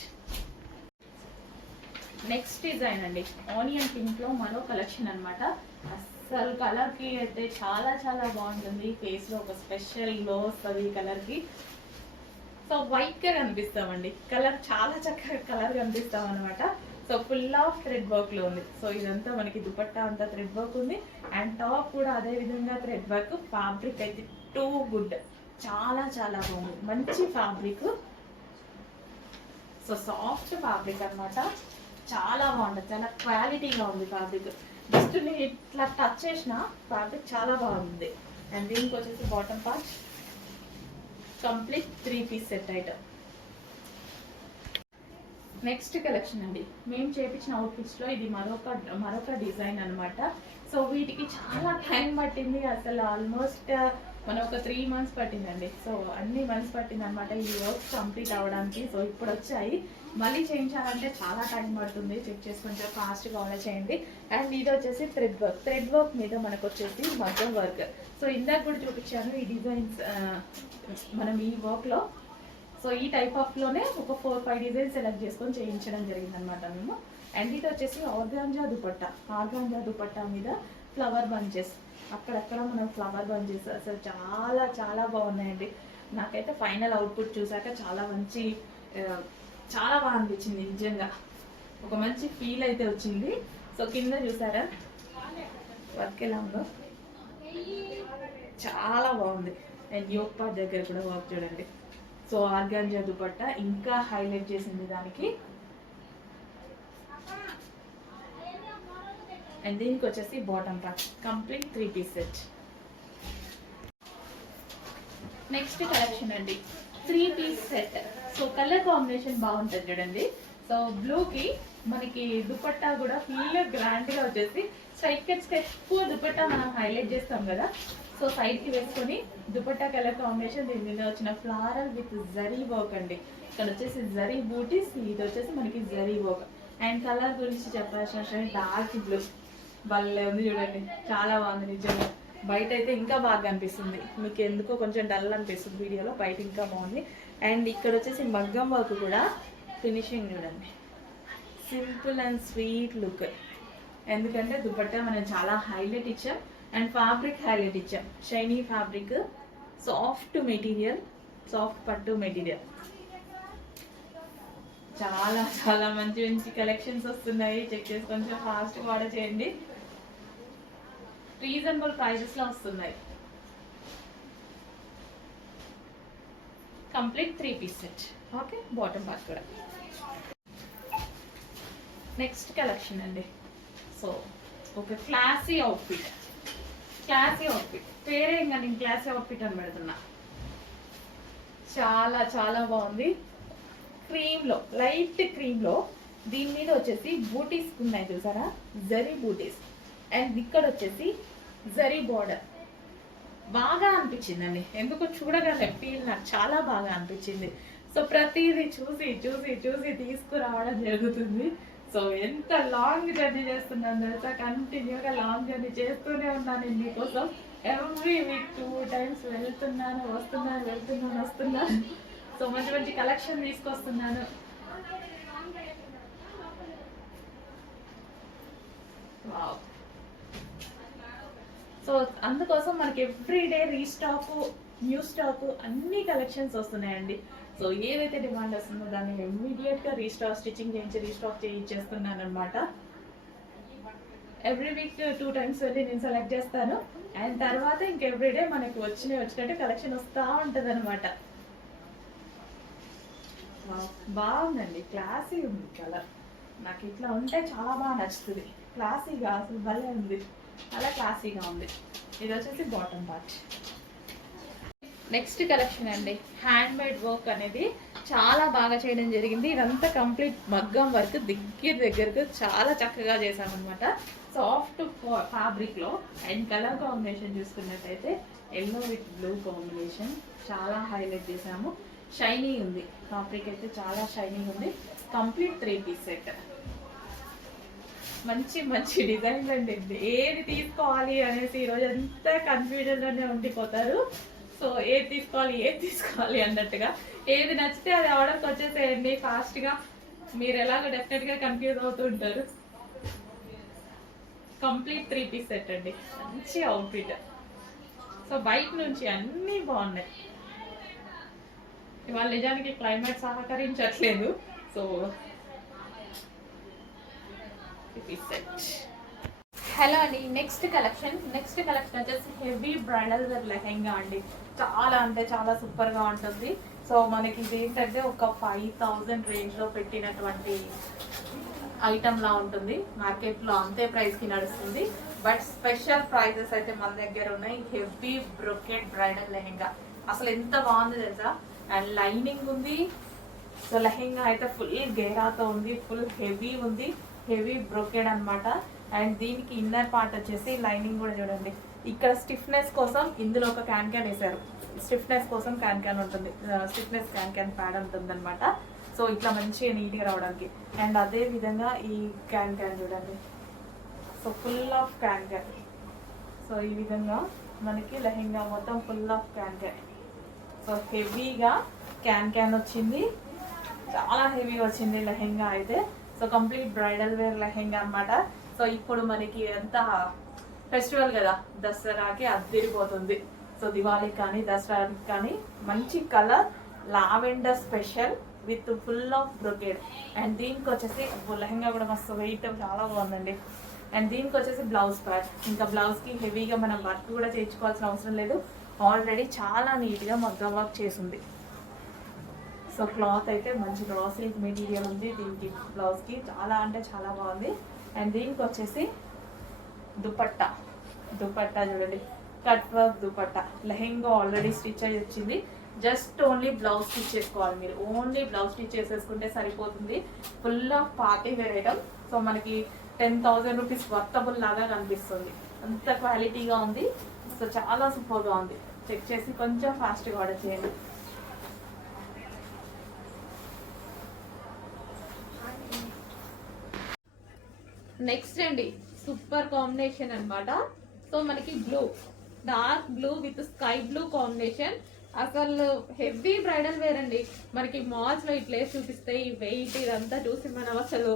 Next design అండి, ఆనియన్ పింక్లో మరో కలెక్షన్ అనమాట. అస్సలు కలర్కి అయితే చాలా చాలా బాగుంటుంది. ఫేస్లో ఒక స్పెషల్ గ్లో వస్తుంది ఈ కలర్కి. సో వైట్గా కనిపిస్తామండి, కలర్ చాలా చక్కగా కలర్ కనిపిస్తాం అనమాట. సో ఫుల్ ఆఫ్ థ్రెడ్ వర్క్లో ఉంది. సో ఇదంతా మనకి దుపట్టా అంతా థ్రెడ్ వర్క్ ఉంది. అండ్ టాప్ కూడా అదే విధంగా థ్రెడ్ వర్క్. ఫ్యాబ్రిక్ అయితే టూ గుడ్, చాలా చాలా బాగుంది. మంచి ఫ్యాబ్రిక్. సో సాఫ్ట్ ఫ్యాబ్రిక్ అనమాట, చాలా బాగుంటుంది. చాలా క్వాలిటీగా ఉంది ఫ్యాబ్రిక్. జస్ట్ నేను ఇట్లా టచ్ చేసిన ఫ్యాబ్రిక్ చాలా బాగుంది. అండ్ దీనికి వచ్చేసి bottom part complete 3 piece set item. Next collection అండి, మేము చేపించిన అవుట్ఫిట్స్లో ఇది మరొక డిజైన్ అనమాట. సో వీటికి చాలా టైం పట్టింది. అసలు ఆల్మోస్ట్ మనం ఒక 3 మంత్స్ పట్టిందండి. సో అన్ని మంత్స్ పట్టింది అనమాట ఈ వర్క్ కంప్లీట్ అవ్వడానికి. సో ఇప్పుడు వచ్చాయి. మళ్ళీ చేయించాలంటే చాలా టైం పడుతుంది. చెక్ చేసి కొంచెం ఫాస్ట్గా ఆర్డర్ చేయండి. అండ్ ఇది వచ్చేసి థ్రెడ్ వర్క్ మీద మనకు వచ్చేసి మగ్గం వర్క్. సో ఇందాక కూడా చూపించాను ఈ డిజైన్స్ మనం ఈ వర్క్లో. సో ఈ టైప్ ఆఫ్లోనే ఒక 4-5 డిజైన్స్ సెలెక్ట్ చేసుకొని చేయించడం జరిగిందనమాట మేము. అండ్ ఇది వచ్చేసి ఆర్గాంజా దుపట్టా మీద ఫ్లవర్ బంచెస్, అక్కడక్కడ మనం ఫ్లవర్ బంచెస్. అసలు చాలా చాలా బాగున్నాయండి. నాకైతే ఫైనల్ అవుట్పుట్ చూసాక చాలా బాగా అనిపించింది నిజంగా. ఒక మంచి ఫీల్ అయితే వచ్చింది. సో కింద చూసారా వర్క్ ఎలా ఉందో, చాలా బాగుంది. అండ్ యోక్ పార్ట్ దగ్గర కూడా వర్క్ చూడండి. సో ఆర్గాంజా దుపట్టా ఇంకా హైలైట్ చేసింది దానికి. అండ్ దీనికి వచ్చేసి bottom part complete 3 piece set. Next collection అండి, 3 piece set. So colour combination బాగుంటుంది చూడండి. సో బ్లూకి మనకి దుపట్టా కూడా ఫుల్ గ్రాండ్గా వచ్చేసి స్ట్రైట్ కట్స్కి ఎక్కువ దుపట్టా మనం హైలైట్ చేస్తాం కదా. సో సైడ్కి వేసుకొని దుపట్టా కలర్ కాంబినేషన్, దీని మీద వచ్చిన ఫ్లారల్ విత్ జరీ వర్క్ అండి. ఇక్కడ వచ్చేసి జరీ బూటీస్, ఇది వచ్చేసి మనకి జరీ వర్క్. అండ్ కలర్ గురించి చెప్పాల్సిన డార్క్ బ్లూ భలే ఉంది చూడండి, చాలా బాగుంది నిజంగా. బయట అయితే ఇంకా బాగా అనిపిస్తుంది, మీకు ఎందుకో కొంచెం డల్ అనిపిస్తుంది వీడియోలో, బయట ఇంకా బాగుంది. అండ్ ఇక్కడ వచ్చేసి మగ్గం వర్క్ కూడా ఫినిషింగ్ చూడండి, సింపుల్ అండ్ స్వీట్ లుక్. ఎందుకంటే దుపట్టా మనం చాలా హైలైట్ ఇచ్చాం అండ్ ఫ్యాబ్రిక్ హైలైట్ ఇచ్చాం. Shiny fabric, soft material, soft పట్టు మెటీరియల్. చాలా చాలా మంచి మంచి కలెక్షన్స్ వస్తున్నాయి. చెక్ చేసి కొంచెం ఫాస్ట్గా ఆర్డర్ చేయండి. రీజనబుల్ ప్రైజెస్లో వస్తున్నాయి. Complete 3 piece set. Okay, bottom part కూడా. నెక్స్ట్ కలెక్షన్ అండి. సో ఒక క్లాసీ అవుట్ఫిట్, క్లాసీ అవుట్ఫిట్ పేరే ఇంకా నేను క్లాసీ అవుట్ఫిట్ అని పెడుతున్నా. చాలా చాలా బాగుంది. క్రీమ్లో, లైట్ క్రీమ్లో దీని మీద వచ్చేసి బూటీస్ ఉన్నాయి చూసారా, జరీ బూటీస్. అండ్ ఇక్కడ వచ్చేసి జరీ బార్డర్. బాగా అనిపించిందండి, ఎందుకు చూడగానే ఫీల్ నాకు చాలా బాగా అనిపించింది. సో ప్రతిదీ చూసి చూసి చూసి తీసుకురావడం జరుగుతుంది. సో ఎంత లాంగ్ జర్నీ చేస్తున్నాను తెలుసా, కంటిన్యూగా లాంగ్ జర్నీ చేస్తూనే ఉన్నాను నేను మీకోసం. ఎవ్రీ వీక్ 2 times వెళ్తున్నాను, వస్తున్నాను. సో మంచి మంచి కలెక్షన్ తీసుకొస్తున్నాను. వావ్. సో అందుకోసం మనకి ఎవ్రీడే రీస్టాక్, న్యూ స్టాక్, అన్ని కలెక్షన్స్ వస్తున్నాయండి. సో ఏదైతే డిమాండ్ వస్తుందో దాన్ని ఇమ్మీడియట్గా రీస్టాక్, స్టిచ్చింగ్ చేయించి రీస్టాక్ చేయించేస్తున్నాను అనమాట. ఎవ్రీ వీక్ 2 times వెళ్ళి నేను సెలెక్ట్ చేస్తాను. అండ్ తర్వాత ఇంక ఎవ్రీడే మనకి వచ్చినట్టు కలెక్షన్ వస్తూ ఉంటుంది అనమాట. బాగుందండి, క్లాసీ ఉంది కలర్. నాకు ఇట్లా ఉంటే చాలా బాగా నచ్చుతుంది. క్లాసీగా అసలు భలే ఉంది, అలా క్లాసీగా ఉంది. ఇది వచ్చేసి బాటమ్ పార్ట్. నెక్స్ట్ కలెక్షన్ అండి, హ్యాండ్ మేడ్ వర్క్ అనేది చాలా బాగా చేయడం జరిగింది. ఇదంతా కంప్లీట్ మగ్గం వర్క్, దగ్గరకు చాలా చక్కగా చేశామన్నమాట. సాఫ్ట్ ఫ్యాబ్రిక్లో అండ్ కలర్ కాంబినేషన్ చూసుకున్నట్టయితే ఎల్లో విత్ బ్లూ కాంబినేషన్ చాలా హైలైట్ చేసాము. షైనీ ఉంది, ఫ్యాబ్రిక్ అయితే చాలా షైనీ ఉంది. Complete 3 piece set. మంచి మంచి డిజైన్స్ అండి. ఏది తీసుకోవాలి అనేసి ఈరోజు అంతా కన్ఫ్యూజన్లోనే ఉండిపోతారు. సో ఏది తీసుకోవాలి అన్నట్టుగా, ఏది నచ్చితే అది ఆర్డర్కి వచ్చేసేయండి ఫాస్ట్గా. మీరు ఎలాగో డెఫినెట్గా కన్ఫ్యూజ్ అవుతూ ఉంటారు. కంప్లీట్ 3 పీస్ సెట్ అండి, మంచి అవుట్ఫిట్. సో బయట నుంచి అన్నీ బాగున్నాయి. ఇవాళ నిజానికి క్లైమేట్ సహకరించట్లేదు. సో హలో అండి, నెక్స్ట్ కలెక్షన్ వచ్చేసి హెవీ బ్రైడల్ వేర్ లెహెంగా అండి. చాలా అంటే చాలా సూపర్గా ఉంటుంది. సో మనకి ఇది ఏంటంటే ఒక 5000 రేంజ్లో పెట్టినటువంటి ఐటమ్ లా ఉంటుంది. మార్కెట్లో అంతే ప్రైస్కి నడుస్తుంది. బట్ స్పెషల్ ప్రైజెస్ అయితే మన దగ్గర ఉన్నాయి. హెవీ బ్రొకెట్ బ్రైడల్ లెహెంగా అసలు ఎంత బాగుంది తెలుసా. అండ్ లైనింగ్ ఉంది. సో లెహెంగా అయితే ఫుల్ గేరాతో ఉంది, ఫుల్ హెవీ ఉంది, హెవీ బ్రొకెడ్ అనమాట. అండ్ దీనికి ఇన్నర్ పార్ట్ వచ్చేసి లైనింగ్ కూడా చూడండి. ఇక్కడ స్టిఫ్నెస్ కోసం ఇందులో ఒక క్యాన్ వేశారు. స్టిఫ్నెస్ కోసం క్యాన్ ఉంటుంది, స్టిఫ్నెస్ క్యాన్ ప్యాడ్ ఉంటుంది అనమాట. సో ఇట్లా మంచిగా నీట్గా రావడానికి. అండ్ అదే విధంగా ఈ క్యాన్ చూడండి. So full of can. So ఈ విధంగా మనకి లెహెంగా మొత్తం ఫుల్ ఆఫ్ క్యాన్. సో హెవీగా క్యాన్ వచ్చింది, చాలా హెవీగా వచ్చింది లెహెంగా అయితే. So complete bridal wear lehenga అనమాట. సో ఇప్పుడు మనకి ఎంత ఫెస్టివల్ కదా, దసరాకి అద్దరిపోతుంది. సో దివాళీకి కానీ దసరాకి కానీ మంచి colour lavender special with full of brocade. And దీనికి వచ్చేసి లెహెంగా కూడా మస్తు వెయిట్ చాలా బాగుందండి. అండ్ దీనికి వచ్చేసి బ్లౌజ్ ప్యాడ్. ఇంకా బ్లౌజ్కి హెవీగా మనం వర్క్ కూడా చేయించుకోవాల్సిన అవసరం లేదు. ఆల్రెడీ చాలా నీట్గా మగ్గం వర్క్ చేసింది. సో క్లాత్ అయితే మంచి రా సిల్క్ మెటీరియల్ ఉంది దీనికి. బ్లౌజ్కి చాలా అంటే చాలా బాగుంది. అండ్ దీనికి వచ్చేసి దుపట్టా చూడండి, cut work dupatta. Lehenga already stitch అయ్యి వచ్చింది. జస్ట్ ఓన్లీ బ్లౌజ్ స్టిచ్ చేసుకోవాలి. మీరు ఓన్లీ బ్లౌజ్ స్టిచ్ చేసేసుకుంటే సరిపోతుంది. Full of party wear item. So మనకి 10,000 రూపీస్ వర్తబుల్ లాగా కనిపిస్తుంది. అంత క్వాలిటీగా ఉంది. సో చాలా సూపర్గా ఉంది. చెక్ చేసి కొంచెం ఫాస్ట్గా ఆర్డర్ చేయండి. నెక్స్ట్ అండి, సూపర్ కాంబినేషన్ అన్నమాట. సో మనకి blue, dark blue with sky blue combination. అసలు హెవీ బ్రైడల్ వేర్ అండి. మనకి మాల్స్ లో ఇట్లా చూపిస్తే ఈ వెయిట్ ఇదంతా చూసి మనం అసలు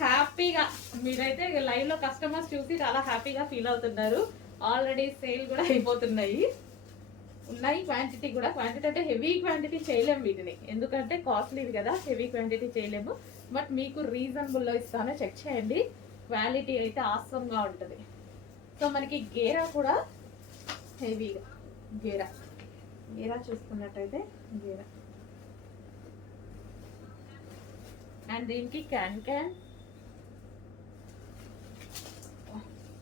హ్యాపీగా, మీరైతే లైవ్ లో కస్టమర్స్ చూసి చాలా హ్యాపీగా ఫీల్ అవుతున్నారు. ఆల్రెడీ సేల్ కూడా అయిపోతున్నాయి. ఉన్నాయి క్వాంటిటీ కూడా. క్వాంటిటీ అంటే హెవీ క్వాంటిటీ చేయలేము వీటిని, ఎందుకంటే కాస్ట్లీది కదా, హెవీ క్వాంటిటీ చేయలేము. బట్ మీకు రీజనబుల్లో ఇస్తాను, చెక్ చేయండి. క్వాలిటీ అయితే ఆసంగా ఉంటుంది. సో మనకి గేరా కూడా హెవీగా, గేరా గేరా చూసుకున్నట్టయితే గేరా, అండ్ దీనికి క్యాన్ క్యాన్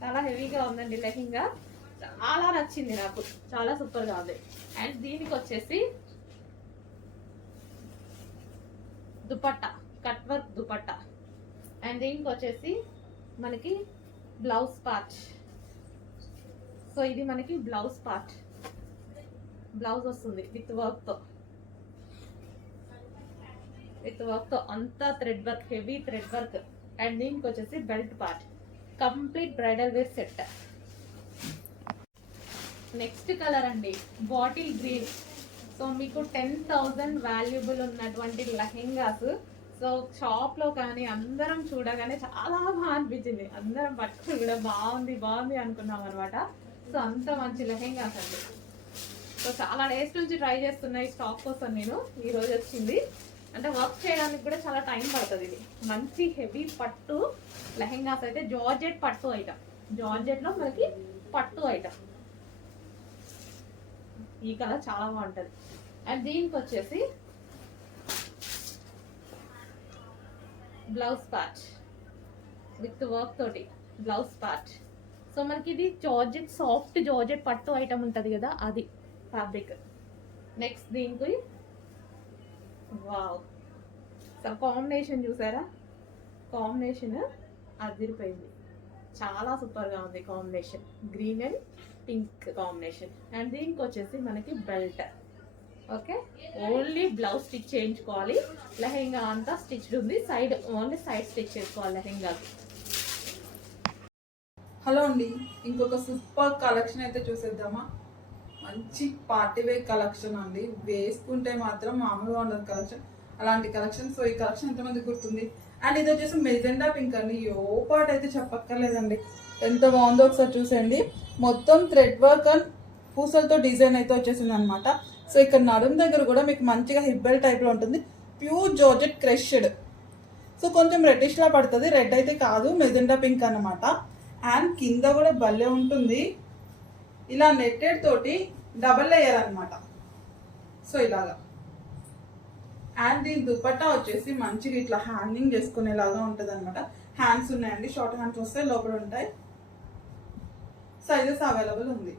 చాలా హెవీగా ఉందండి. లెహంగా చాలా నచ్చింది నాకు, చాలా సూపర్ గా ఉంది. అండ్ దీనికి వచ్చేసి dupatta, cut work dupatta. And దీనికి వచ్చేసి మనకి బ్లౌజ్ పార్ట్. సో ఇది మనకి బ్లౌజ్ పార్ట్, బ్లౌజ్ వస్తుంది విత్ వర్క్ తో, అంతా thread work, heavy thread work. And దీనికి వచ్చేసి belt part, complete bridal wear set. Next colour అండి బాటిల్ గ్రీన్. సో మీకు 10,000 వాల్యుబుల్ ఉన్నటువంటి లెహెంగాస్. సో షాప్ లో కానీ అందరం చూడగానే చాలా బాగా అనిపించింది, అందరం పట్టుకుని కూడా బాగుంది బాగుంది అనుకున్నాం అనమాట. సో అంత మంచి లెహెంగాస్ అండి. సో చాలా డేస్ నుంచి ట్రై చేస్తున్నాయి స్టాక్ కోసం నేను. ఈ రోజు వచ్చింది, అంటే వర్క్ చేయడానికి కూడా చాలా టైం పడుతుంది. ఇది మంచి హెవీ పట్టు లెహెంగాస్ అయితే, జార్జెట్ పట్టు ఐటమ్, జార్జెట్ లో మనకి పట్టు ఐటమ్. ఈ కలర్ చాలా బాగుంటది. అండ్ దీనికి వచ్చేసి బ్లౌజ్ పార్ట్ విత్ వర్క్ తోటి బ్లౌజ్ పార్ట్. సో మనకి ఇది జార్జెట్, సాఫ్ట్ జార్జెట్ పట్టు ఐటమ్ ఉంటది కదా, అది ఫ్యాబ్రిక్. నెక్స్ట్ దీనికి వావ్, అసలు కాంబినేషన్ చూసారా, కాంబినేషన్ అదిరిపోయింది, చాలా సూపర్ గా ఉంది combination, green and pink combination. And దీనికి వచ్చేసి మనకి belt. Okay, only blouse stitch చేయించుకోవాలి, లెహెంగా అంతా స్టిచ్డ్ ఉంది, సైడ్ ఓన్లీ సైడ్ స్టిచ్ చేసుకోవాలి లెహెంగాకి. హలో అండి, ఇంకొక సూపర్ కలెక్షన్ అయితే చూసేద్దామా. మంచి పార్టీ వేర్ కలెక్షన్ అండి, వేసుకుంటే మాత్రం మామూలుగా ఉండదు కలెక్షన్, అలాంటి కలెక్షన్. సో ఈ కలెక్షన్ ఎంతమంది గుర్తుంది. అండ్ ఇది వచ్చేసి మెజెండా పింక్ అండి, యో పార్ట్ అయితే చెప్పక్కర్లేదండి, ఎంత బాగుందో ఒకసారి చూసేయండి. మొత్తం థ్రెడ్ వర్క్ అండ్ పూసలతో డిజైన్ అయితే వచ్చేసింది అనమాట. సో ఇక్కడ నడుము దగ్గర కూడా మీకు మంచిగా హిబ్బెల్ టైప్లో ఉంటుంది, ప్యూర్ జార్జెట్ క్రష్డ్. సో కొంచెం రెడ్డిష్ లా పడుతుంది, రెడ్ అయితే కాదు, మెజెండా పింక్ అన్నమాట. అండ్ కింద కూడా భలే ఉంటుంది, ఇలా నెట్టెడ్ తోటి డబల్ లేయర్ అనమాట. సో ఇలాగా. అండ్ దీని దుపట్టా వచ్చేసి మంచిగా ఇట్లా హ్యాంగింగ్ చేసుకునేలాగా ఉంటుంది అనమాట. హ్యాండ్స్ ఉన్నాయండి, షార్ట్ హ్యాండ్స్ వస్తాయి, లోపల ఉంటాయి, సైజెస్ అవైలబుల్ ఉంది.